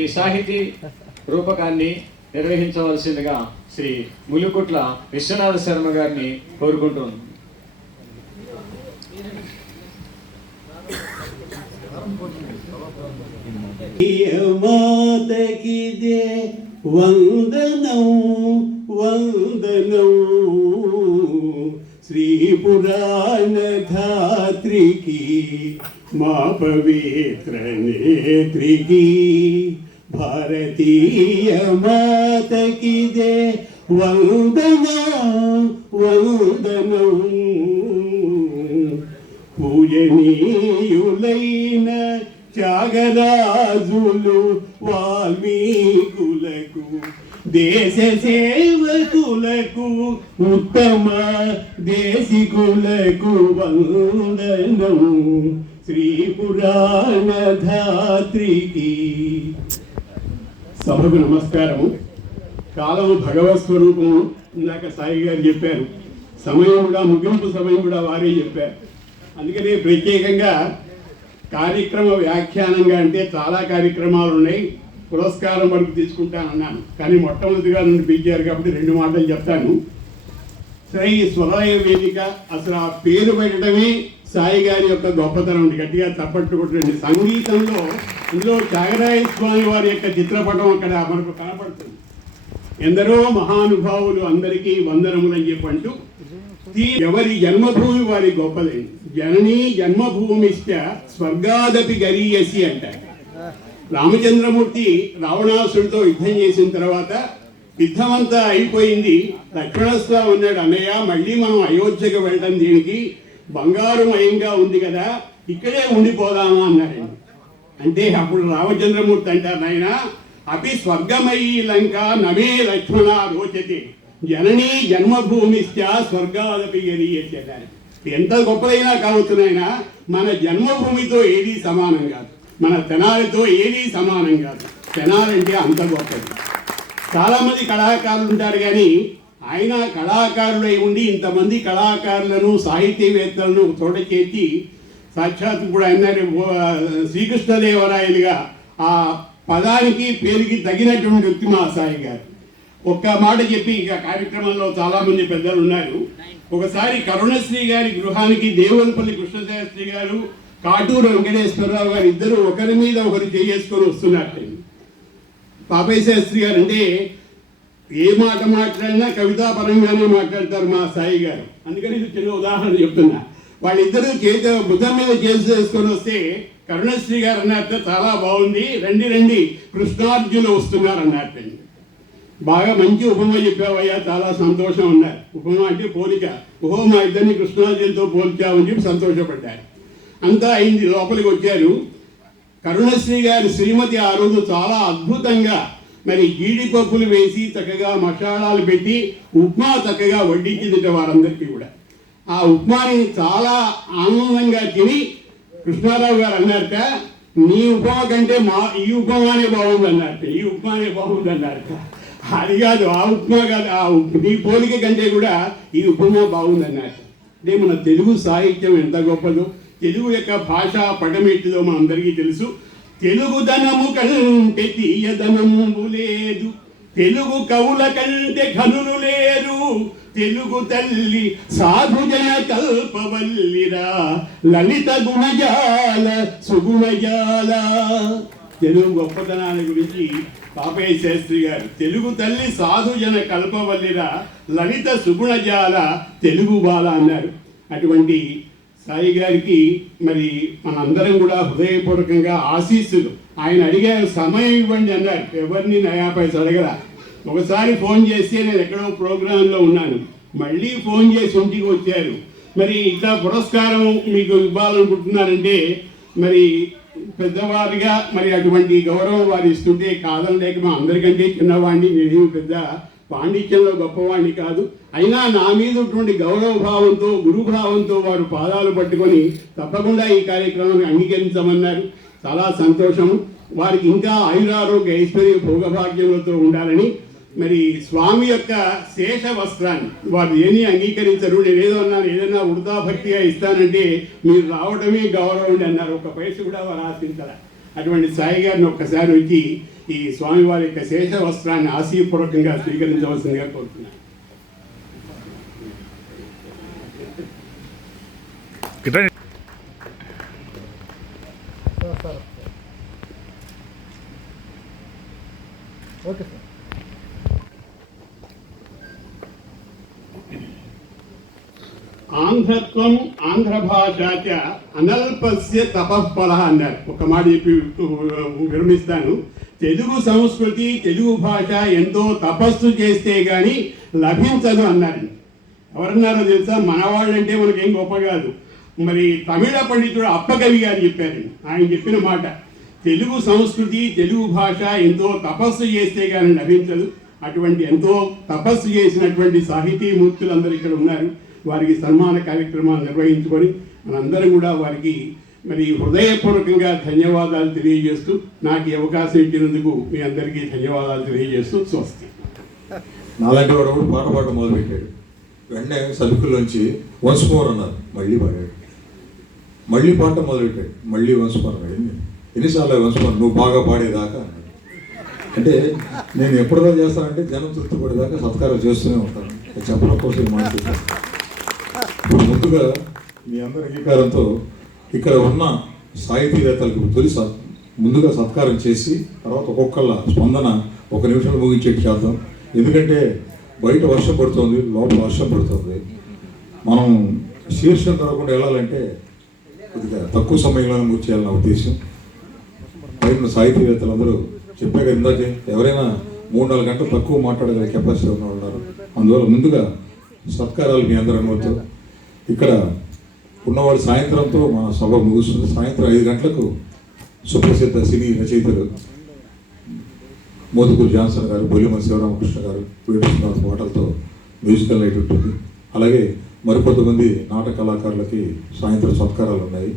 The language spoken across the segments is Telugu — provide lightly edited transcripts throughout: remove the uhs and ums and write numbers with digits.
ఈ సాహితీ రూపకాన్ని నిర్వహించవలసిందిగా శ్రీ ములుకుట్ల విశ్వనాథ శర్మ గారిని కోరుకుంటున్నాను. మాతకిదే వందనం వందనం, శ్రీ పురాణ ధాత్రికి మా పవిత్ర నేత్రికి, భారతీయ మాతకిదే వందనం వందనం. పూజనీయులైన త్యాగరాజులు వాల్మీకులకు, దేశ సేవకులకు, ఉత్తమ దేశికులకు వందనం, శ్రీ పురాణ ధాత్రికి. సభకు నమస్కారము. కాలము భగవత్ స్వరూపము. ఇందాక సాయి గారు చెప్పారు, సమయం కూడా ముగింపు సమయం కూడా వారే చెప్పారు. అందుకనే ప్రత్యేకంగా కార్యక్రమ వ్యాఖ్యానంగా అంటే చాలా కార్యక్రమాలు ఉన్నాయి, పురస్కారం వరకు తీసుకుంటానన్నాను. కానీ మొట్టమొదటిగా నన్ను పిలిచారు కాబట్టి 2 మాటలు చెప్తాను. సరే, ఈ స్వరాయ వేదిక అసలు ఆ పేరు పెట్టడమే సాయి గారి యొక్క గొప్పతనం. గట్టిగా తప్పట్టు కొట్టండి. సంగీతంలో ఇందులో త్యాగరాయ స్వామి వారి యొక్క చిత్రపటం అక్కడ మనకు కనపడుతుంది. ఎందరో మహానుభావులు అందరికీ వందనములు అని చెప్పంటూ, ఎవరి జన్మభూమి వారి గొప్పదండి. జననీ జన్మభూమిశ్చ స్వర్గాదపి గరీయసి అంటారు. రామచంద్రమూర్తి రావణాసుడితో యుద్ధం చేసిన తర్వాత యుద్ధం అంతా అయిపోయింది. లక్ష్మణస్వామి అన్నాడు, అన్నయ్య మళ్ళీ మనం అయోధ్యకు వెళ్ళడం దీనికి బంగారు మయంగా ఉంది కదా, ఇక్కడే ఉండిపోదామా అన్నారండి. అంటే అప్పుడు రామచంద్రమూర్తి అంటారు, నాయన అపి స్వర్గమయీ లంక నమే లక్ష్మణ రోచతే, జననీ జన్మభూమిశ్చ స్వర్గాదపి గరీయసి అన్నారు. ఎంత గొప్పదైనా కావచ్చు నాయన, మన జన్మభూమితో ఏదీ సమానం కాదు, మన తెనాలితో ఏదీ సమానం కాదు. తెనాలంటే అంత గొప్పది. చాలామంది కళాకారులు ఉంటారు, కానీ ఆయన కళాకారులై ఉండి ఇంతమంది కళాకారులను సాహితీవేత్తలను చోట చేర్చి సాక్షాత్ కూడా ఆయన శ్రీకృష్ణదేవరాయలుగా ఆ పదానికి పేరుకి తగినటువంటి వ్యక్తి మా సాయి గారు. ఒక్క మాట చెప్పి ఇక కార్యక్రమంలో చాలామంది పెద్దలు ఉన్నారు. ఒకసారి కరుణశ్రీ గారి గృహానికి దేవులపల్లి కృష్ణశాస్త్రి గారు, కాటూరు వెంకటేశ్వరరావు గారు ఇద్దరు ఒకరి మీద ఒకరు చేసుకొని వస్తున్నట్టు. పాపయ్య శాస్త్రి గారు అంటే ఏ మాట మాట్లాడినా కవితాపరంగానే మాట్లాడతారు మా సాయి గారు. అందుకని ఇది చిన్న ఉదాహరణ చెప్తున్నా. వాళ్ళిద్దరూ భుజం మీద చేసుకొని వస్తే కరుణశ్రీ గారు అన్నట్టు చాలా బాగుంది, రండి రండి కృష్ణార్జునులు వస్తున్నారు అన్నట్టండి. బాగా మంచి ఉపమ చెప్పావయ్యా, చాలా సంతోషం అన్నారు. ఉపమ అంటే పోలిక. ఓహో, మా ఇద్దరిని కృష్ణార్జునులతో పోల్చామని చెప్పి సంతోషపడ్డారు. అంతా అయింది, లోపలికి వచ్చారు. కరుణశ్రీ గారి శ్రీమతి ఆ రోజు చాలా అద్భుతంగా మరి జీడిపప్పులు వేసి చక్కగా మసాలాలు పెట్టి ఉప్మా చక్కగా వడ్డించింది వారందరికీ కూడా. ఆ ఉప్మాని చాలా ఆనందంగా తిని కృష్ణారావు గారు అన్నారట, నీ ఉపమా కంటే ఈ ఉపమానే బాగుంది అన్నారట, ఈ ఉప్మానే బాగుంది అన్నారట. అది కాదు, ఆ ఉప్మా కాదు, నీ పోలిక కంటే కూడా ఈ ఉపమా బాగుంది అన్నారట. అంటే మన తెలుగు సాహిత్యం ఎంత గొప్పదో, తెలుగు యొక్క భాష పటమెట్టిదో మన అందరికీ తెలుసు. తెలుగుదనము కంటే తీయదనము లేదు, తెలుగు కవుల కంటే ఘనులు లేరు, తెలుగు తల్లి సాధుజన కల్పవల్లిరా, లలిత గుణజాల సుగుణజాల. తెలుగు గొప్పతనాల గురించి పాపయ్య శాస్త్రి గారు, తెలుగు తల్లి సాధుజన కల్పవల్లిరా, లలిత సుగుణజాల తెలుగు బాల అన్నారు. అటువంటి సాయి గారికి మరి మనందరం కూడా హృదయపూర్వకంగా ఆశీస్సులు. ఆయన అడిగారు, సమయం ఇవ్వండి అన్నారు. ఎవరిని నయా పైసలు అడగరా. ఒకసారి ఫోన్ చేస్తే నేను ఎక్కడో ప్రోగ్రాంలో ఉన్నాను, మళ్ళీ ఫోన్ చేసి ఇంటికి వచ్చారు. మరి ఇట్లా పురస్కారం మీకు ఇవ్వాలనుకుంటున్నారంటే మరి పెద్దవారిగా మరి అటువంటి గౌరవం వారు ఇస్తుంటే కాదనలేక, మా అందరికంటే చిన్నవాడిని, నేనేమి పెద్ద పాండిత్యంలో గొప్పవాడిని కాదు, అయినా నా మీద ఉన్నటువంటి గౌరవ భావంతో గురుభావంతో వారు పాదాలు పట్టుకొని తప్పకుండా ఈ కార్యక్రమాన్ని అంగీకరించమన్నారు. చాలా సంతోషం. వారికి ఇంకా ఆయురారోగ్య ఐశ్వర్య భోగభాగ్యములతో ఉండాలని. మరి స్వామి యొక్క శేష వస్త్రాన్ని వారు ఏమీ అంగీకరించరు. నేనేదో అన్నాను, ఏదైనా వృధా భక్తిగా ఇస్తానంటే మీరు రావడమే గౌరవం అన్నారు. ఒక పైస కూడా వారు ఆశించాల. అటువంటి సాయి గారిని ఒక్కసారి వచ్చి ఈ స్వామివారి యొక్క శేష వస్త్రాన్ని ఆశీపూర్వకంగా స్వీకరించవలసిందిగా కోరుతున్నాను. Okay sir. ఆంధ్రత్వం ఆంధ్ర భాష అనల్పస్య తపఃఫల అన్నారు. ఒక మాట చెప్పి విరమిస్తాను. తెలుగు సంస్కృతి తెలుగు భాష ఎంతో తపస్సు చేస్తే గాని లభించదు అన్నారు. ఎవరన్నారో తెలుసా? మనవాళ్ళంటే మనకేం గొప్ప కాదు. మరి తమిళ పండితుడు అప్పకవి గారు చెప్పారండి. ఆయన చెప్పిన మాట, తెలుగు సంస్కృతి తెలుగు భాష ఎంతో తపస్సు చేస్తే కానీ లభించదు. అటువంటి ఎంతో తపస్సు చేసినటువంటి సాహితీమూర్తులందరూ ఇక్కడ ఉన్నారు. వారికి సన్మాన కార్యక్రమాలు నిర్వహించుకొని మనందరం కూడా వారికి మరి హృదయపూర్వకంగా ధన్యవాదాలు తెలియజేస్తూ, నాకు ఈ అవకాశం ఇచ్చినందుకు మీ అందరికీ ధన్యవాదాలు తెలియజేస్తూ స్వస్తి. నాలాంటి వాడు కూడా పాట పాడడం మొదలుపెట్టాడు. వెంటనే సరుకుల్లోంచి వన్స్ మోర్ అన్నారు, మళ్ళీ పాడాడు. మళ్ళీ పాట మొదలుపెట్టాడు, మళ్ళీ వన్స్ మోర్ అన్నాడు. ఎన్నిసార్లు వన్స్ మోర్, నువ్వు బాగా పాడేదాకా అన్నాడు. అంటే నేను ఎప్పటిదాకా చేస్తానంటే జనం తృప్తి పడేదాకా సత్కారం చేస్తూనే ఉంటాను. చెప్పడం కోసం మాట్లాడుతాను. ఇప్పుడు ముందుగా మీ అందరి అంగీకారంతో ఇక్కడ ఉన్న సాహితీవేత్తలకు తొలి ముందుగా సత్కారం చేసి తర్వాత ఒక్కొక్కళ్ళ స్పందన 1 నిమిషంలో ముగించేట్టు చేద్దాం. ఎందుకంటే బయట వర్షం పడుతుంది, లోపల వర్షం పడుతుంది. మనం శీర్షం తరగకుండా వెళ్ళాలంటే కొద్దిగా తక్కువ సమయంలోనే పూర్తి చేయాలన్న ఉద్దేశం. పైన సాహితీవేత్తలందరూ చెప్పే కదా ఇందాకే, ఎవరైనా 3-4 గంటలు తక్కువ మాట్లాడగల కెపాసిటీ ఉన్న ఉన్నారు. అందువల్ల ముందుగా సత్కారాలు మీ అందరి అనుమతితో. ఇక్కడ ఉన్నవాడు సాయంత్రంతో మన సభ ముగుస్తుంది. సాయంత్రం 5 గంటలకు సుప్రసిద్ధ సినీ రచయితలు మోదుకూరు జాన్సన్ గారు, బొల్లిమని శివరామకృష్ణ గారు వేడుస్తున్న పాటలతో మ్యూజికల్ నైట్ ఉంటుంది. అలాగే మరికొంతమంది నాటక కళాకారులకి సాయంత్రం సత్కారాలు ఉన్నాయి.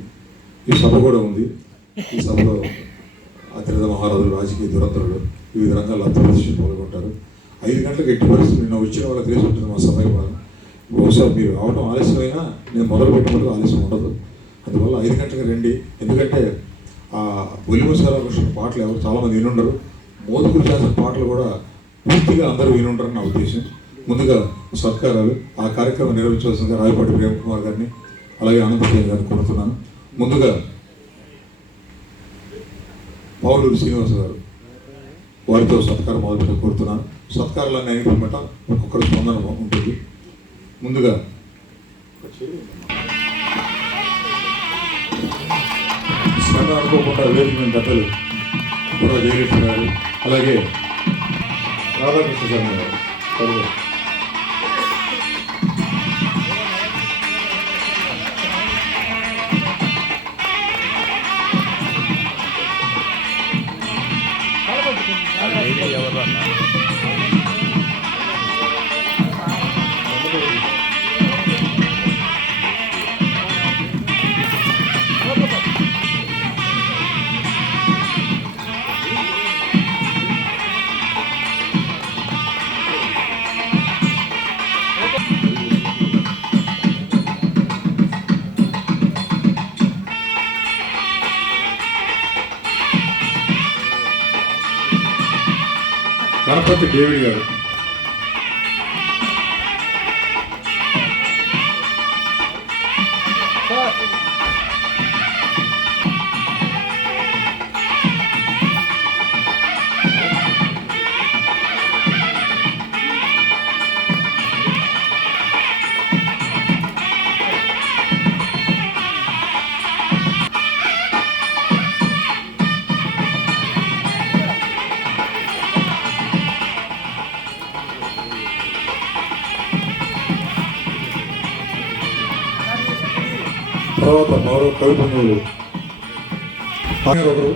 ఈ సభ కూడా ఉంది. ఈ సభలో అతిరథ మహారాజులు, రాజకీయ దురంధరులు, వివిధ రంగాల్లో అత్యవసరం పాల్గొంటారు. 5 గంటలకు ఎట్టి పరిస్థితి నిన్న వచ్చిన వాళ్ళకి తెలిసి ఉంటుంది మా సమయం. బహుశా మీరు రావడం ఆలస్యమైనా నేను మొదలు పెట్టినప్పుడు ఆలస్యం ఉండదు. అందువల్ల 5 గంటలకు రండి. ఎందుకంటే ఆ బొల్లిమని శివరామకృష్ణ పాటలు ఎవరు చాలామంది వినుండరు. మోదుకూరు చేసిన పాటలు కూడా పూర్తిగా అందరూ వినుంటారని నా ఉద్దేశం. ముందుగా సత్కారాలు ఆ కార్యక్రమం నిర్వహించవలసిందిగా రాయపాటి ప్రేమ్ కుమార్ గారిని అలాగే అనంతదేవి గారిని కోరుతున్నాను. ముందుగా పౌలూరు శ్రీనివాస గారు, వారితో సత్కారం మొదలుపెట్టి కోరుతున్నాను. సత్కారాలన్నీ అయినమాట ఒక్కొక్కరు స్పందన ఉంటుంది. ముందుగా శ్రమ అనుకోకుండా వేదిక పెద్దలు కూడా జయలక్ష్మి గారు, అలాగే రాధాకృష్ణ శర్మ గారు, గణపతి డేవిడ్ గారు, తర్వాత మరో కవిపంగులు ఒకరు,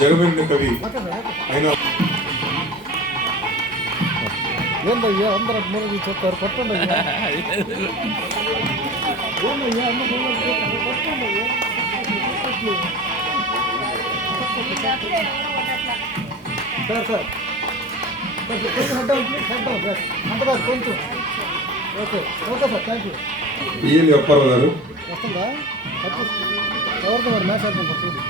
జగమెరిన కవి అయినా ఏందయ్యా అందరూ మూలకి చెప్తారు, కొట్టండి అయ్యా. ఏమయ్యా అన్న మూలకి కొట్టండి అయ్యా. సార్ సార్ కొంచెం head down please, head down sir, అంత కాదు కొంచెం. Okay okay sir, thank you. EL Apparao గారు. వస్తుందా? ఎవరితో మరి మ్యాచ్ ఆడుతుంటాం చూడు.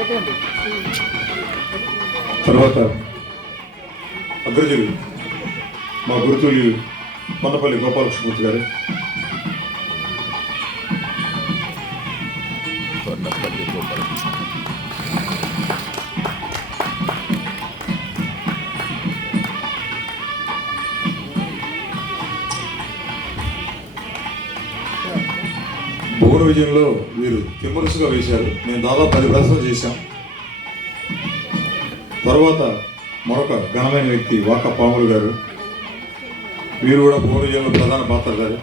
ఓకే అండి. తర్వాత అగ్రజులు మా గురుతులు కొండపల్లి గోపాలకృష్ణమూర్తి గారు. భువన విజయంలో వీరు తిమ్మరుసుగా వేశారు. మేము దాదాపు 10 ప్రశ్నలు చేశాం. తర్వాత మరొక ఘనమైన వ్యక్తి వాక పాములు గారు, వీరు కూడా భువన విజయంలో ప్రధాన పాత్రధారి.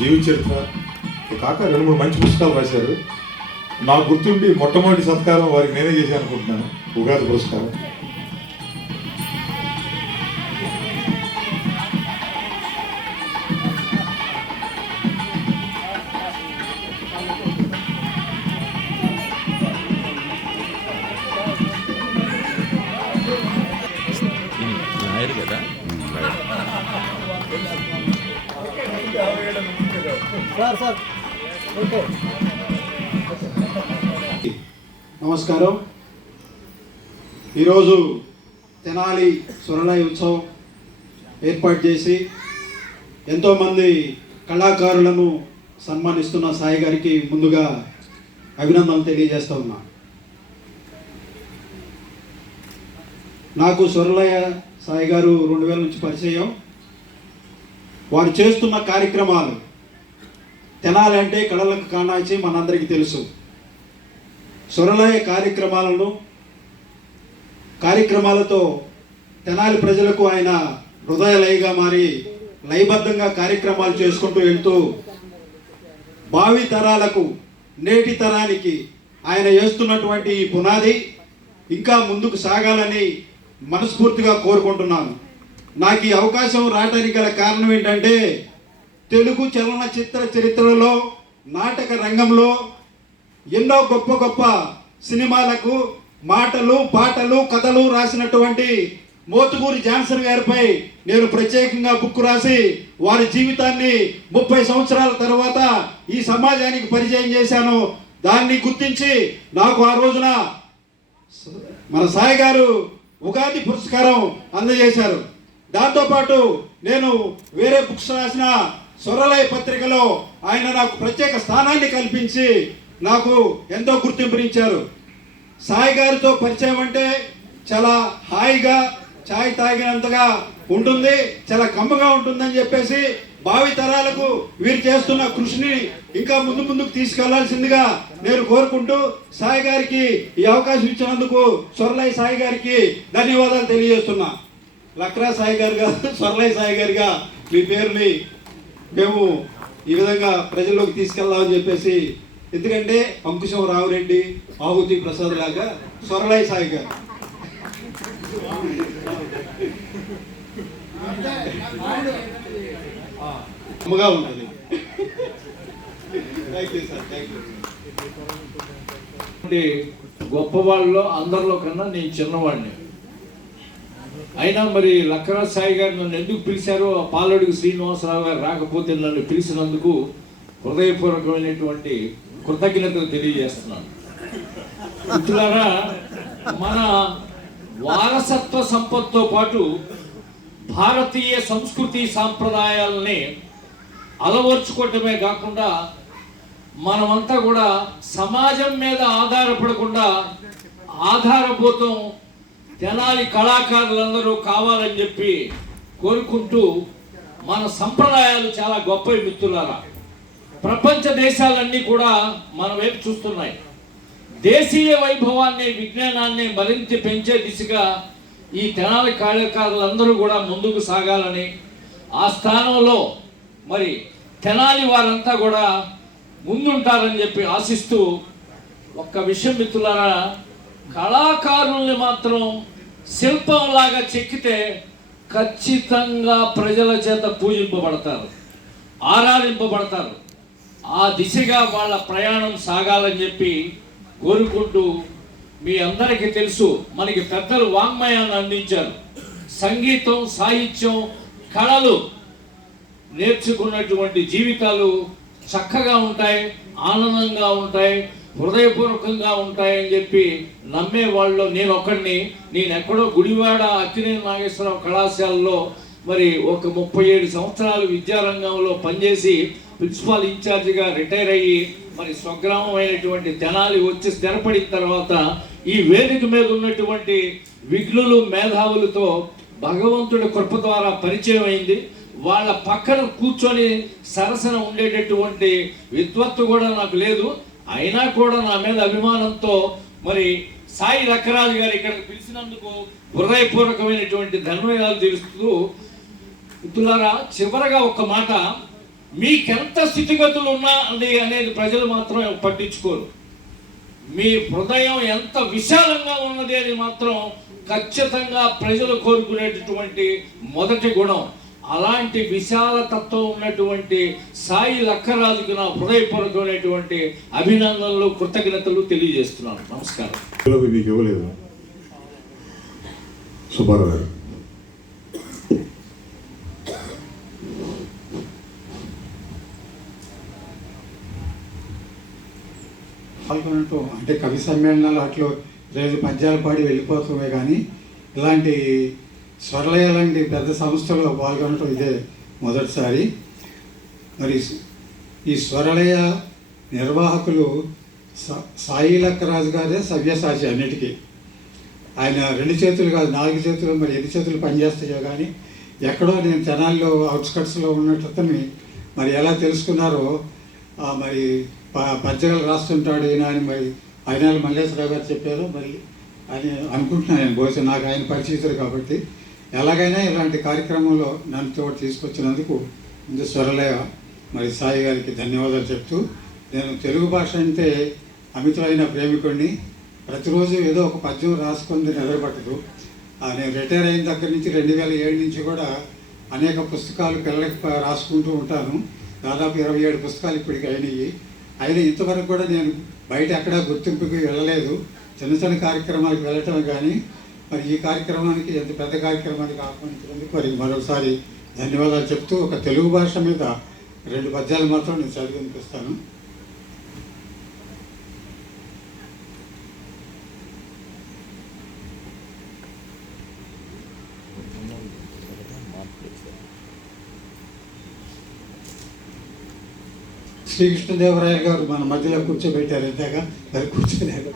జీవిత చరిత్ర కాక 2-3 మంచి పుస్తకాలు రాశారు. నాకు గుర్తుండి మొట్టమొదటి సత్కారం వారికి నేనే చేశాను అనుకుంటున్నాను, ఉగాది పురస్కారం. Sir sir okay. నమస్కారం. ఈరోజు తెనాలి స్వర్ణలయ ఉత్సవం ఏర్పాటు చేసి ఎంతోమంది కళాకారులను సన్మానిస్తున్న సాయి గారికి ముందుగా అభినందనలు తెలియజేస్తూ ఉన్నా. నాకు స్వర్ణలయ సాయి గారు 2000 నుంచి పరిచయం. వారు చేస్తున్న కార్యక్రమాలు తెనాలి అంటే కళలకు కానాచి మనందరికీ తెలుసు. స్వర్ణలయ కార్యక్రమాలతో తెనాలి ప్రజలకు ఆయన హృదయలయగా మారి లయబద్ధంగా కార్యక్రమాలు చేసుకుంటూ వెళ్తూ భావి తరాలకు నేటి తరానికి ఆయన వేస్తున్నటువంటి ఈ పునాది ఇంకా ముందుకు సాగాలని మనస్ఫూర్తిగా కోరుకుంటున్నాను. నాకు ఈ అవకాశం రావడానికి గల కారణం ఏంటంటే తెలుగు చలనచిత్ర చరిత్రలో నాటక రంగంలో ఎన్నో గొప్ప గొప్ప సినిమాలకు మాటలు పాటలు కథలు రాసినటువంటి మోతుకూరి జాన్సన్ గారిపై నేను ప్రత్యేకంగా బుక్ రాసి వారి జీవితాన్ని 30 సంవత్సరాల తర్వాత ఈ సమాజానికి పరిచయం చేశాను. దాన్ని గుర్తించి నాకు ఆ రోజున మన సాయి గారు ఉగాది పురస్కారం అందజేశారు. దాంతోపాటు నేను వేరే బుక్స్ రాసిన స్వర్ణలయ పత్రికలో ఆయన నాకు ప్రత్యేక స్థానాన్ని కల్పించి నాకు ఎంతో గుర్తింపునిచ్చారు. సాయి గారితో పరిచయం అంటే చాలా హాయిగా ఛాయ్ తాగినంతగా ఉంటుంది, చాలా కమ్మగా ఉంటుందని చెప్పేసి భావి తరాలకు వీరు చేస్తున్న కృషిని ఇంకా ముందుకు తీసుకెళ్లాల్సిందిగా నేను కోరుకుంటూ సాయి గారికి ఈ అవకాశం ఇచ్చినందుకు స్వర్ణలయ సాయి గారికి ధన్యవాదాలు తెలియజేస్తున్నా. లక్రా సాయి గారుగా స్వర్ణలయ సాయి గారిగా మీ పేరుని మేము ఈ విధంగా ప్రజల్లోకి తీసుకెళ్దామని చెప్పేసి, ఎందుకంటే అంకుశం రావురెడ్డి ఆహుతి ప్రసాద్ లాగా స్వర్ణలయ సాయి గారు అమ్మగా ఉంటుంది. గొప్ప వాళ్ళలో అందరిలో కన్నా నేను చిన్నవాడిని. అయినా మరి లక్కరా సాయి గారు నన్ను ఎందుకు పిలిచారో, పాలడుగు శ్రీనివాసరావు గారు రాకపోతే నన్ను పిలిచినందుకు హృదయపూర్వకమైనటువంటి కృతజ్ఞతలు తెలియజేస్తున్నాను. మిత్రులారా, మన వారసత్వ సంపత్తో పాటు భారతీయ సంస్కృతి సాంప్రదాయాలని అలవర్చుకోవటమే కాకుండా మనమంతా కూడా సమాజం మీద ఆధారపడకుండా ఆధారభూతం తెనాలి కళాకారులందరూ కావాలని చెప్పి కోరుకుంటూ మన సంప్రదాయాలు చాలా గొప్పవి మిత్రులారా. ప్రపంచ దేశాలన్నీ కూడా మన వైపు చూస్తున్నాయి. దేశీయ వైభవాన్ని, విజ్ఞానాన్ని మరింత పెంచే దిశగా ఈ తెనాలి కళాకారులందరూ కూడా ముందుకు సాగాలని, ఆ స్థానంలో మరి తెనాలి వారంతా కూడా ముందుంటారని చెప్పి ఆశిస్తూ, ఒక్క విషయం మిత్రులారా, కళాకారుల్ని మాత్రం శిల్పంలాగా చెక్కితే ఖచ్చితంగా ప్రజల చేత పూజింపబడతారు, ఆరాధింపబడతారు. ఆ దిశగా వాళ్ళ ప్రయాణం సాగాలని చెప్పి కోరుకుంటూ, మీ అందరికీ తెలుసు మనకి పెద్దలు వాంగ్మయాన్ని అందించారు. సంగీతం, సాహిత్యం, కళలు నేర్చుకున్నటువంటి జీవితాలు చక్కగా ఉంటాయి, ఆనందంగా ఉంటాయి, హృదయపూర్వకంగా ఉంటాయని చెప్పి నమ్మే వాళ్ళు నేను ఒక్కడిని. నేను ఎక్కడో గుడివాడ అక్కినేని నాగేశ్వరరావు కళాశాలలో మరి ఒక 37 సంవత్సరాలు విద్యారంగంలో పనిచేసి ప్రిన్సిపాల్ ఇన్ఛార్జిగా రిటైర్ అయ్యి మరి స్వగ్రామం అయినటువంటి తెనాలి వచ్చి స్థిరపడిన తర్వాత ఈ వేదిక మీద ఉన్నటువంటి విఘ్నులు, మేధావులతో భగవంతుడి కృప ద్వారా పరిచయం అయింది. వాళ్ళ పక్కన కూర్చొని సరసన ఉండేటటువంటి విద్వత్తు కూడా నాకు లేదు. అయినా కూడా నా మీద అభిమానంతో మరి సాయి లక్కరాజు గారు ఇక్కడికి పిలిచినందుకు హృదయపూర్వకమైనటువంటి ధన్యవాదాలు తెలుస్తూ, మిత్రులారా, చివరగా ఒక మాట, మీకెంత స్థితిగతులు ఉన్నా అనేది ప్రజలు మాత్రం పట్టించుకోరు. మీ హృదయం ఎంత విశాలంగా ఉన్నది అని మాత్రం ఖచ్చితంగా ప్రజలు కోరుకునేటటువంటి మొదటి గుణం. అలాంటి విశాల తత్వం ఉన్నటువంటి సాయి లక్కరాజుకు నా హృదయపూర్వకమైనటువంటి అభినందనలు, కృతజ్ఞతలు తెలియజేస్తున్నాను. నమస్కారం. మీకు ఇవ్వలేదు సుబ్బారావు గారు. పాల్గొనటం అంటే కవి సమ్మేళనాలు అట్లా రేపు పద్యాలు పాడి వెళ్ళిపోతామే, కానీ ఇలాంటి స్వరలయ లాంటి పెద్ద సంస్థలో పాల్గొనటం ఇదే మొదటిసారి. మరి ఈ స్వరలయ నిర్వాహకులు సాయి లక్కరాజు గారే సవ్యసాచి అన్నిటికీ. ఆయన 2 చేతులు కాదు 4 చేతులు, మరి ఎన్ని చేతులు పనిచేస్తాయో కానీ ఎక్కడో నేను తెనాలిలో అవుట్స్కట్స్లో ఉన్నట్టని మరి ఎలా తెలుసుకున్నారో, మరి పద్యాలు రాస్తుంటాడు ఈయన అని మరి అయినాలు మల్లేశ్వరరావు గారు చెప్పారు. మరి అని అనుకుంటున్నాను నేను, బహుశా నాకు ఆయన పరిచితులు కాబట్టి. ఎలాగైనా ఇలాంటి కార్యక్రమంలో నన్ను తోడు తీసుకొచ్చినందుకు ముందు స్వరలయ మరి సాయి గారికి ధన్యవాదాలు చెప్తూ, నేను తెలుగు భాష అంటే అమితమైన ప్రేమికుడిని. ప్రతిరోజు ఏదో ఒక పద్యం రాసుకుంది నిద్రపట్టదు. నేను రిటైర్ అయిన దగ్గర నుంచి 2007 నుంచి కూడా అనేక పుస్తకాలు పిల్లలకి రాసుకుంటూ ఉంటాను. దాదాపు 27 పుస్తకాలు ఇప్పటికి అయినా ఇంతవరకు కూడా నేను బయట ఎక్కడా గుర్తింపుకి వెళ్ళలేదు. చిన్న చిన్న కార్యక్రమాలకు వెళ్ళటం కానీ మరి ఈ కార్యక్రమానికి ఎంత పెద్ద కార్యక్రమానికి ఆహ్వానించినందుకు మరి మరొకసారి ధన్యవాదాలు చెప్తూ, ఒక తెలుగు భాష మీద 2 పద్యాలు మాత్రం నేను చదివి వినిపిస్తాను. శ్రీకృష్ణదేవరాయలు గారు మన మధ్యలో కూర్చోబెట్టారు, ఇంతగా మరి కూర్చోలేరు.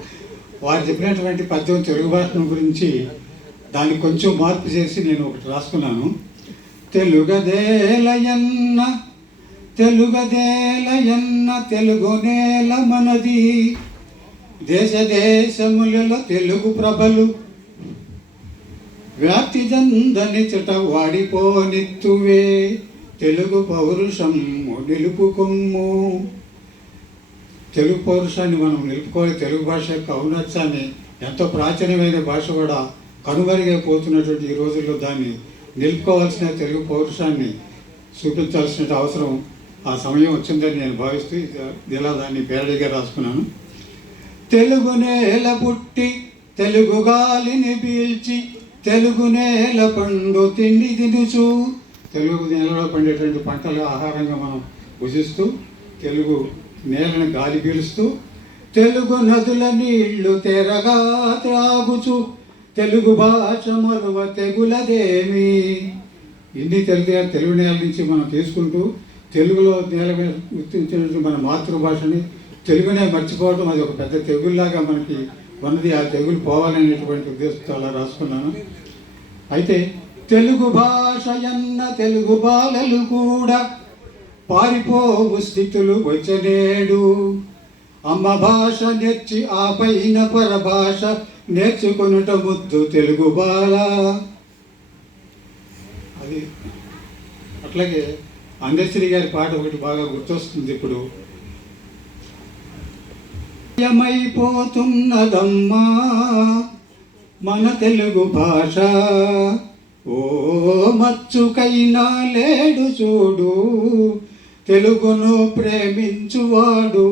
వారు చెప్పినటువంటి పద్యం తెలుగు భాష గురించి దాన్ని కొంచెం మార్పు చేసి నేను ఒకటి రాసుకున్నాను. తెలుగదేలయన్న తెలుగదేలయన్న తెలుగు నేల మనది, దేశ దేశములలో తెలుగు ప్రభలు వ్యాప్తి జందని చెట వాడిపోనిత్తువే, తెలుగు పౌరుషం నిలుపుకొమ్ము. తెలుగు పౌరుషాన్ని మనం నిలుపుకోవాలి. తెలుగు భాష యొక్క ఔన్నత్యాన్ని, ఎంతో ప్రాచీనమైన భాష కూడా కనుమరుగైపోతున్నటువంటి ఈ రోజుల్లో దాన్ని నిలుపుకోవాల్సిన తెలుగు పౌరుషాన్ని చూపించాల్సిన అవసరం, ఆ సమయం వచ్చిందని నేను భావిస్తూ ఇలా దాన్ని పేరడిగా రాసుకున్నాను. తెలుగు నేల పుట్టి తెలుగు గాలిని పీల్చి, తెలుగు నేల పండు తిండి తినుచు, తెలుగు నేలలో పండేటువంటి పంటలు ఆహారంగా మనం భుజిస్తూ, తెలుగు నేలను గాలి పీలుస్తూ, తెలుగు నదుల నీళ్లు తెరగా త్రాగుచు, తెలుగు భాష మరువ తెగులదేమి. ఇన్ని తెలుగు నేల నుంచి మనం తీసుకుంటూ తెలుగులో నేల మీద గుర్తించినటువంటి మన మాతృభాషని తెలుగునే మర్చిపోవడం అది ఒక పెద్ద తెగుల్లాగా మనకి ఉన్నది. ఆ తెగులు పోవాలనేటువంటి ఉద్దేశంతో అలా రాసుకున్నాను. అయితే తెలుగు భాష అన్న తెలుగు బాలలు కూడా పారిపోవు స్థితులు వచ్చనేడు, అమ్మ భాష నేర్చి ఆ పైన పరభాష నేర్చుకొనుట ముద్దు తెలుగు బాల. అది అట్లాగే అందశ్రీ గారి పాట ఒకటి బాగా గుర్తొస్తుంది ఇప్పుడు. ఏమైపోతున్నదమ్మా మన తెలుగు భాష, ఓ మచ్చుకైనా లేడు చూడు తెలుగును ప్రేమించువాడు.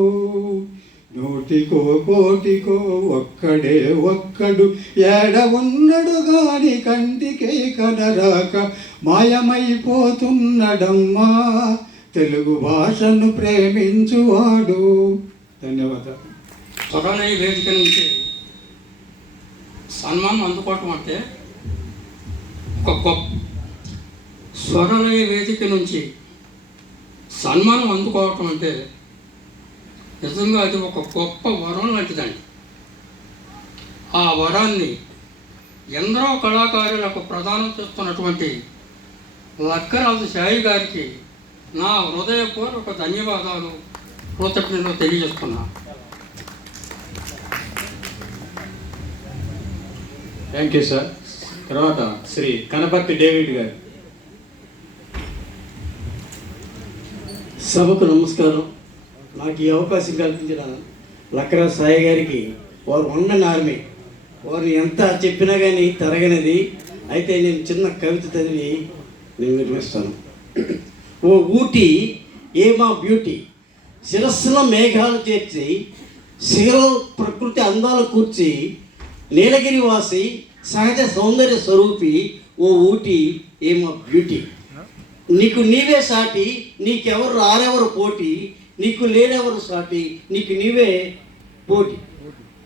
నూటికో కోటికో ఒక్కడే ఒక్కడు, ఏడ ఉన్నడు గాని కంటికే కనరాక మాయమైపోతున్నడమ్మా తెలుగు భాషను ప్రేమించువాడు. ధన్యవాదాలు. స్వరలయ వేదిక నుంచి సన్మానం అందుకోవటం అంటే ఒక గొప్ప స్వరలయ వేదిక నుంచి సన్మానం అందుకోవటం అంటే నిజంగా అది ఒక గొప్ప వరం లాంటిదండి. ఆ వరాన్ని ఎందరో కళాకారులకు ప్రదానం చేస్తున్నటువంటి లక్కరాజు సాయి గారికి నా హృదయపూర్వక ధన్యవాదాలు, కృతజ్ఞతలు తెలియజేస్తున్నా. Thank you sir. తర్వాత శ్రీ కనపర్తి డేవిడ్ గారు. సభకు నమస్కారం. నాకు ఈ అవకాశం కల్పించిన లక్కరాజు సాయి గారికి వారు వండని ఆర్మీ, వారు ఎంత చెప్పినా కానీ తరగనిది. అయితే నేను చిన్న కవిత చదివి నేను నిర్మిస్తాను. ఓ ఊటీ ఏమా బ్యూటీ, శిరస్సులో మేఘాలు చేర్చి శిఖరం ప్రకృతి అందాలు కూర్చి, నీలగిరి వాసి సహజ సౌందర్య స్వరూపి, ఓ ఊటీ ఏమా బ్యూటీ. నీకు నీవే సాటి, నీకెవరు రారెవరు పోటీ, నీకు లేరెవరు సాటి, నీకు నీవే పోటీ,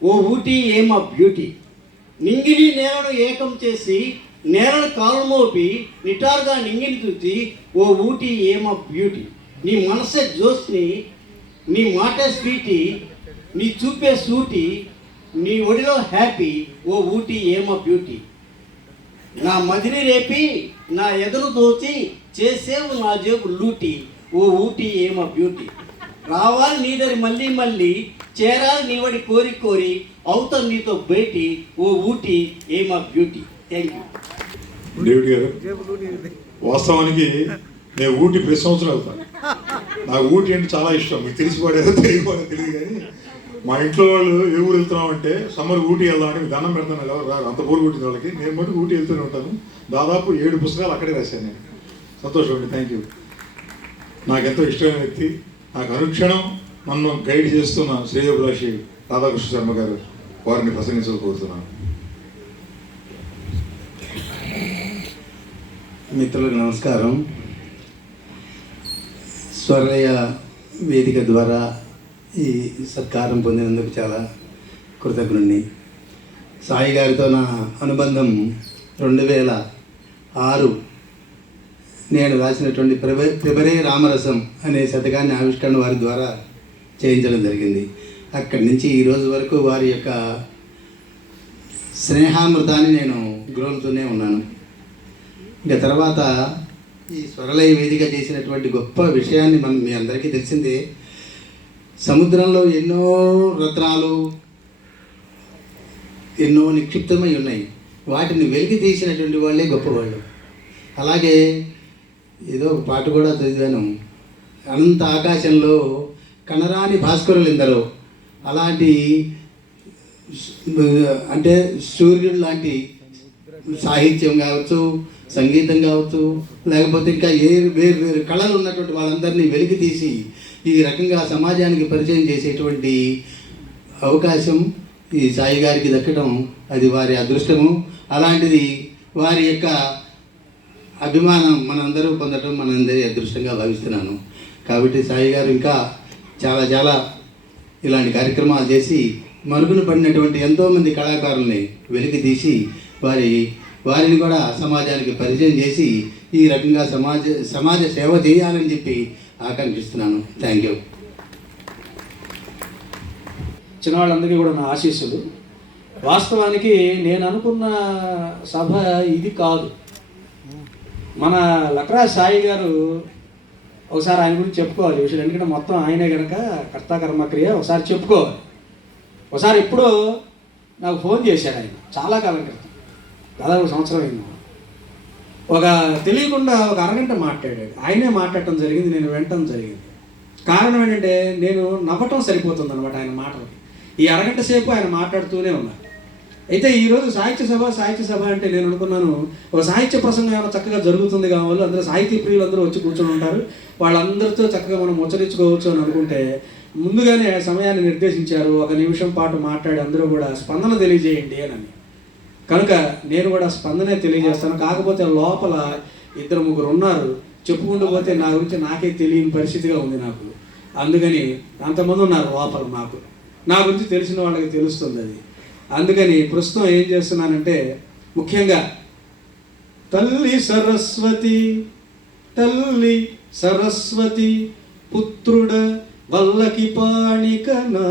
ఓ ఊటీ ఏమా బ్యూటీ. నింగిని నేలను ఏకం చేసి నేలను కాలు మోపి నిటారుగా నింగిని చూసి, ఓ ఊటీ ఏమా బ్యూటీ. నీ మనసే జోస్ని, నీ మాటే స్వీటీ, నీ చూపే సూటి, నీ ఒడిలో హ్యాపీ, ఓ ఊటీ ఏమా బ్యూటీ. నా మదిని రేపి నా ఎదురు దోచి చేసేవు నా జేబు లూటి, ఓ ఊటీ ఏమా బ్యూటీ. రావాలి నీదరి మళ్ళీ మళ్ళీ, చేరాలి నీవడి కోరి కోరి, అవుతాం నీతో బయటి, ఓ ఊటీ ఏమా బ్యూటీ. Thank you. డేవిడ్ గారు, వాస్తవానికి నేను ఊటీ ప్రతి సంవత్సరం వెళ్తాను. నాకు ఊటీ అంటే చాలా ఇష్టం. మీకు తెలిసిపోయారో తెలియకపోతే తెలియదు కానీ మా ఇంట్లో వాళ్ళు ఏ ఊరు వెళ్తున్నామంటే సమ్మర్ ఊటీ వెళ్దామని మీకు దండం పెడతాను. ఎవరు రారు, అంత బోరు కొట్టిన వాళ్ళకి. నేను మటుకు ఊటీ వెళ్తూనే ఉంటాను. దాదాపు 7 పుస్తకాలు అక్కడే రాశాను నేను. సంతోషం అండి, థ్యాంక్ యూ. నాకెంతో ఇష్టమైన వ్యక్తి, నాకు అనుక్షణం నన్ను గైడ్ చేస్తున్న శ్రేయోభిలాషి రాధాకృష్ణ శర్మ గారు, వారిని ప్రసంగించకపోతున్నాను. మిత్రులకు నమస్కారం. స్వరలయ వేదిక ద్వారా ఈ సత్కారం పొందినందుకు చాలా కృతజ్ఞుడిని. సాయి గారితో నా అనుబంధం 2006 నేను రాసినటువంటి త్రిబరే రామరసం అనే శతకాన్ని ఆవిష్కరణ వారి ద్వారా చేయించడం జరిగింది. అక్కడి నుంచి ఈ రోజు వరకు వారి యొక్క స్నేహామృతాన్ని నేను గ్రోలుతూనే ఉన్నాను. ఇంకా తర్వాత ఈ స్వరలయ వేదిక చేసినటువంటి గొప్ప విషయాన్ని మీ అందరికీ తెలిసిందే. సముద్రంలో ఎన్నో రత్నాలు ఎన్నో నిక్షిప్తమై ఉన్నాయి. వాటిని వెలికి తీసినటువంటి వాళ్ళే గొప్పవాళ్ళు. అలాగే ఏదో ఒక పాట కూడా చదివాను, అనంత ఆకాశంలో కనరాని భాస్కరులు ఎందరో. అలాంటి అంటే సూర్యుడు లాంటి సాహిత్యం కావచ్చు, సంగీతం కావచ్చు, లేకపోతే ఇంకా వేరు కళలు ఉన్నటువంటి వాళ్ళందరినీ వెలికి తీసి ఈ రకంగా సమాజానికి పరిచయం చేసేటువంటి అవకాశం ఈ సాయి గారికి దక్కడం అది వారి అదృష్టము. అలాంటిది వారి యొక్క అభిమానం మనందరూ పొందడం మనందరి అదృష్టంగా భావిస్తున్నాను. కాబట్టి సాయి గారు ఇంకా చాలా చాలా ఇలాంటి కార్యక్రమాలు చేసి మరుగున పడినటువంటి ఎంతోమంది కళాకారుల్ని వెలికి తీసి వారిని కూడా సమాజానికి పరిచయం చేసి ఈ రకంగా సమాజ సేవ చేయాలని చెప్పి ఆకాంక్షిస్తున్నాను. Thank you. చిన్నవాళ్ళందరికీ కూడా నా ఆశీస్సులు. వాస్తవానికి నేను అనుకున్న సభ ఇది కాదు. మన లక్కరాజు సాయి గారు ఒకసారి ఆయన గురించి చెప్పుకోవాలి ఈ విషయం, ఎందుకంటే మొత్తం ఆయనే కనుక కర్త కర్మక్రియ ఒకసారి చెప్పుకోవాలి. ఒకసారి ఎప్పుడో నాకు ఫోన్ చేశాడు ఆయన, చాలా కాలం క్రితం, దాదాపు 1 సంవత్సరం అయింది. ఒక తెలియకుండా ఒక అరగంట మాట్లాడాడు. ఆయనే మాట్లాడటం జరిగింది, నేను వినటం జరిగింది. కారణం ఏంటంటే నేను నవ్వటం సరిపోతుంది అనమాట ఆయన మాటలకి. ఈ అరగంట సేపు ఆయన మాట్లాడుతూనే ఉన్నారు. అయితే ఈరోజు సాహిత్య సభ అంటే నేను అనుకున్నాను ఒక సాహిత్య ప్రసంగం ఏమైనా చక్కగా జరుగుతుంది కావాలి, అందరూ సాహితీ ప్రియులు అందరూ వచ్చి కూర్చొని ఉంటారు, వాళ్ళందరితో చక్కగా మనం ముచ్చరించుకోవచ్చు అని అనుకుంటే ముందుగానే సమయాన్ని నిర్దేశించారు. 1 నిమిషం పాటు మాట్లాడి అందరూ కూడా స్పందన తెలియజేయండి అని. కనుక నేను కూడా స్పందనే తెలియజేస్తాను. కాకపోతే లోపల 2-3 ఉన్నారు, చెప్పుకుంటూ పోతే నా గురించి నాకే తెలియని పరిస్థితిగా ఉంది నాకు. అందుకని అంతమంది ఉన్నారు లోపల, నా గురించి తెలిసిన వాళ్ళకి తెలుస్తుంది అది. అందుకని ప్రస్తుతం ఏం చేస్తున్నానంటే ముఖ్యంగా తల్లి సరస్వతి పుత్రుడ వల్లకి పాణికనా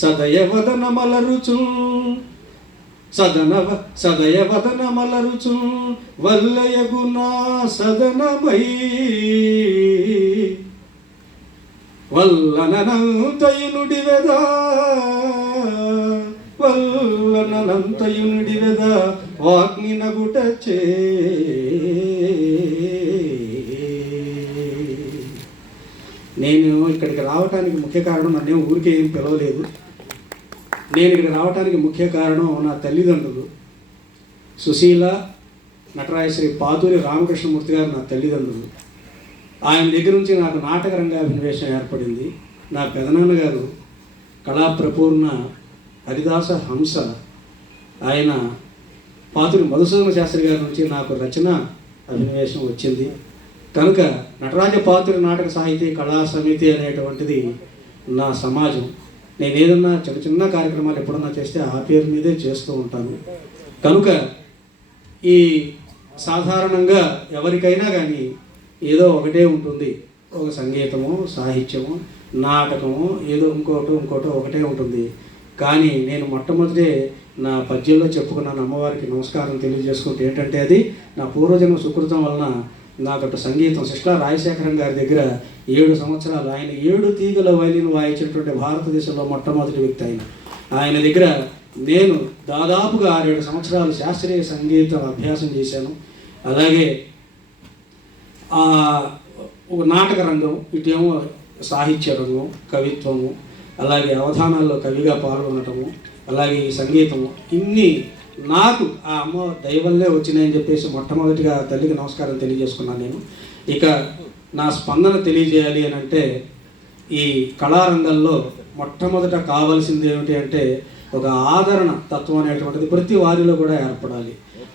సదయవదన మలరుచు సదయవదన మలరుచు వల్లయగునా సదనమై వల్లనంతయునుడివెదా వాగ్ని నగుటచే. నేను ఇక్కడికి రావడానికి ముఖ్య కారణం, నన్నేం ఊరికే ఏం పిలవలేదు. నేను ఇక్కడికి రావడానికి ముఖ్య కారణం నా తల్లిదండ్రులు. సుశీల నటరాజశ్రీ పాతూరి రామకృష్ణమూర్తి గారు నా తల్లిదండ్రులు. ఆయన దగ్గర నుంచి నాకు నాటక రంగాభినివేశం ఏర్పడింది. నా పెదనాన్నగారు కళాప్రపూర్ణ హరిదాస హంస, ఆయన పాతూరి మధుసూదన శాస్త్రి గారి నుంచి నాకు రచన అభినివేశం వచ్చింది. కనుక నటరాజ పాతూరి నాటక సాహితీ కళా సమితి అనేటువంటిది నా సమాజం. నేను ఏదన్నా చిన్న కార్యక్రమాలు ఎప్పుడన్నా చేస్తే ఆ పేరు మీదే చేస్తూ ఉంటాను. కనుక ఈ సాధారణంగా ఎవరికైనా కానీ ఏదో ఒకటే ఉంటుంది, ఒక సంగీతము, సాహిత్యము, నాటకము, ఏదో ఇంకోటో ఒకటే ఉంటుంది. కానీ నేను మొట్టమొదటే నా పద్యంలో చెప్పుకున్నాను, అమ్మవారికి నమస్కారం తెలియజేసుకుంటే ఏంటంటే అది నా పూర్వజన్మ సుకృతం వలన నాకటు సంగీతం. శిష్లా రాజశేఖరం గారి దగ్గర 7 సంవత్సరాలు ఆయన 7 తీగల వైలిన్ వాయించినటువంటి భారతదేశంలో మొట్టమొదటి వ్యక్తి ఆయన దగ్గర నేను దాదాపుగా 6-7 సంవత్సరాలు శాస్త్రీయ సంగీతం అభ్యాసం చేశాను. అలాగే నాటక రంగం, ఇటేమో సాహిత్య రంగం, కవిత్వము, అలాగే అవధానాల్లో కవిగా పాల్గొనటము, అలాగే ఈ సంగీతము, ఇన్ని నాకు ఆ అమ్మ దైవల్లే వచ్చినాయని చెప్పేసి మొట్టమొదటిగా తల్లికి నమస్కారం తెలియజేసుకున్నాను నేను. ఇక నా స్పందన తెలియజేయాలి అని అంటే ఈ కళారంగంలో మొట్టమొదట కావాల్సింది ఏమిటి అంటే ఒక ఆదరణ తత్వం అనేటువంటిది ప్రతి వారిలో కూడా ఏర్పడాలి.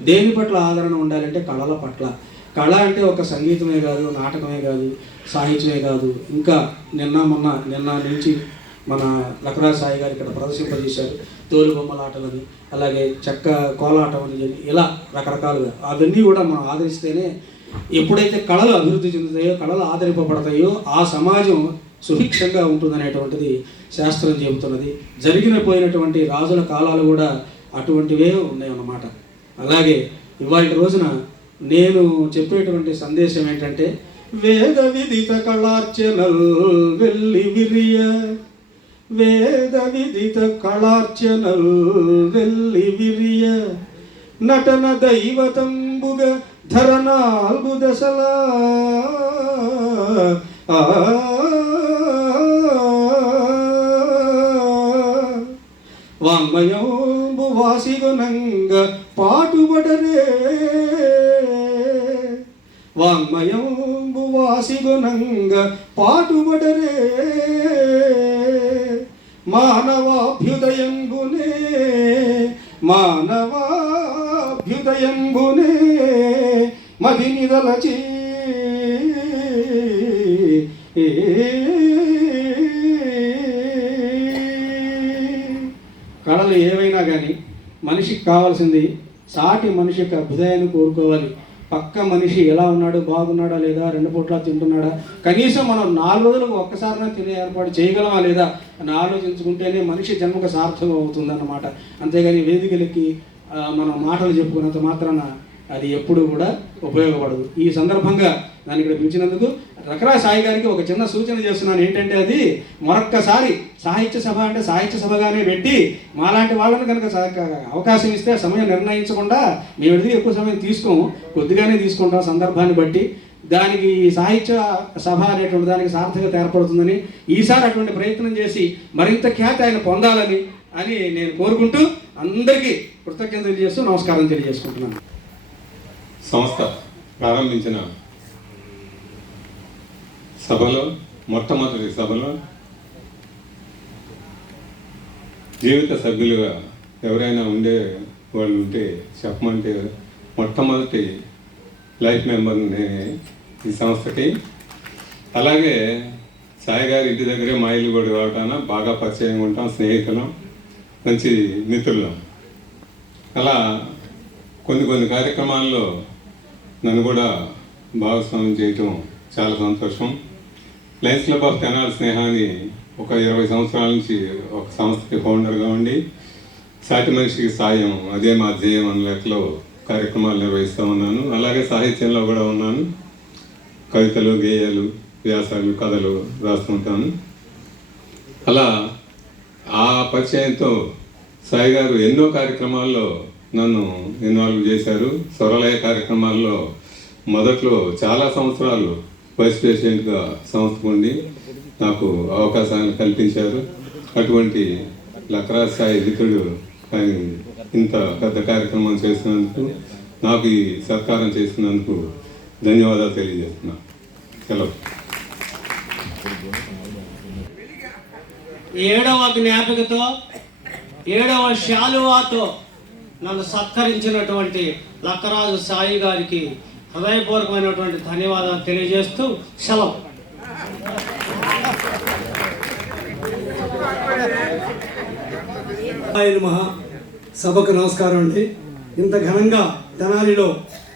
దేని పట్ల ఆదరణ ఉండాలంటే కళల పట్ల. కళ అంటే ఒక సంగీతమే కాదు, నాటకమే కాదు, సాహిత్యమే కాదు, ఇంకా నిన్న నుంచి మన లక్రాజ్ సాయి గారు ఇక్కడ ప్రదర్శింపజేశారు తోలుబొమ్మల ఆటలని, అలాగే చెక్క కోలాటం అని, ఇలా రకరకాలుగా అవన్నీ కూడా మనం ఆదరిస్తేనే ఎప్పుడైతే కళలు అభివృద్ధి చెందుతాయో, కళలు ఆదరింపబడతాయో ఆ సమాజం సుభిక్షంగా ఉంటుందనేటువంటిది శాస్త్రం చెబుతున్నది. పోయినటువంటి రాజుల కాలాలు కూడా అటువంటివే ఉన్నాయన్నమాట. అలాగే ఇవాళ రోజున నేను చెప్పేటువంటి సందేశం ఏంటంటే వేద విదిత కళార్చనల్ వెల్లి విరియ, వేద విదిత కళార్చనల్ వెల్లి విరియ, నటన దైవతంబుగ ధరణాల్బు దశలా వాంగ్మయంబు వాసిగుణంగ పాటుబడరే, వాంగ్మయంబు వాసిగుణంగ పాటుబడరే, మానవాభ్యుదయంబునే మది నిదలచి కళలు ఏవైనా కానీ మనిషికి కావాల్సింది సాటి మనిషి యొక్క అభ్యుదయాన్ని కోరుకోవాలి. పక్క మనిషి ఎలా ఉన్నాడు, బాగున్నాడా లేదా, 2 పూట్ల తింటున్నాడా, కనీసం మనం 4 రోజులకు ఒక్కసారినా తినే ఏర్పాటు చేయగలమా లేదా అని ఆలోచించుకుంటేనే మనిషి జన్మకు సార్థకం అవుతుందన్నమాట. అంతేగాని వేదికలకి మనం మాటలు చెప్పుకున్నంత మాత్రాన అది ఎప్పుడు కూడా ఉపయోగపడదు. ఈ సందర్భంగా నన్ను ఇక్కడ పిలిచినందుకు లక్రా సాయి గారికి ఒక చిన్న సూచన చేస్తున్నాను. ఏంటంటే అది మరొక్కసారి సాహిత్య సభ అంటే సాహిత్య సభగానే పెట్టి మాలాంటి వాళ్ళని కనుక అవకాశం ఇస్తే సమయం నిర్ణయించకుండా మేము ఎడిది ఎక్కువ సమయం తీసుకోము, కొద్దిగానే తీసుకుంటాం సందర్భాన్ని బట్టి. దానికి సాహిత్య సభ అనేటువంటి దానికి సార్థకత ఏర్పడుతుందని ఈసారి అటువంటి ప్రయత్నం చేసి మరింత ఖ్యాతి ఆయన పొందాలని నేను కోరుకుంటూ అందరికీ కృతజ్ఞతలు తెలియజేస్తూ నమస్కారం తెలియజేసుకుంటున్నాను. సంస్థ ప్రారంభించిన సభలో మొట్టమొదటి సభలో జీవిత సభ్యులుగా ఎవరైనా ఉండే వాళ్ళు ఉంటే చెప్పమంటే మొట్టమొదటి లైఫ్ మెంబర్ నేనే ఈ సంస్థకి. అలాగే సాయి గారి ఇంటి దగ్గరే మా ఇల్లు కూడా కావటాన బాగా పరిచయం ఉంటాం, స్నేహితులం, మంచి మిత్రులం. అలా కొన్ని కార్యక్రమాల్లో నన్ను కూడా భాగస్వామ్యం చేయటం చాలా సంతోషం. లయన్స్ క్లబ్ ఆఫ్ తెనాలి స్నేహాన్ని ఒక 20 సంవత్సరాల నుంచి ఒక సంస్థకి ఫౌండర్గా ఉండి సాటి మనిషికి సాయం అదే మా ధ్యేయం అన్న లెక్కలో కార్యక్రమాలు నిర్వహిస్తూ ఉన్నాను. అలాగే సాహిత్యంలో కూడా ఉన్నాను. కవితలు, గేయాలు, వ్యాసాలు, కథలు రాస్తుంటాను. అలా ఆ పరిచయంతో సాయి గారు ఎన్నో కార్యక్రమాల్లో నన్ను ఇన్వాల్వ్ చేశారు. స్వరలయ కార్యక్రమాల్లో మొదట్లో చాలా సంవత్సరాలు వైస్ ప్రెసిడెంట్గా సంస్థ ఉండి నాకు అవకాశాన్ని కల్పించారు. అటువంటి లక్రా సాయి మిత్రుడు ఆయన ఇంత పెద్ద కార్యక్రమం చేసినందుకు, నాకు ఈ సత్కారం చేసినందుకు ధన్యవాదాలు తెలియజేస్తున్నాను. సెలవు. 7వ జ్ఞాపికతో 7వ శాలువాతో నన్ను సత్కరించినటువంటి లక్కరాజు సాయి గారికి హృదయపూర్వకమైనటువంటి ధన్యవాదాలు తెలియజేస్తూ సెలవు. సభకు నమస్కారం అండి. ఇంత ఘనంగా తెనాలిలో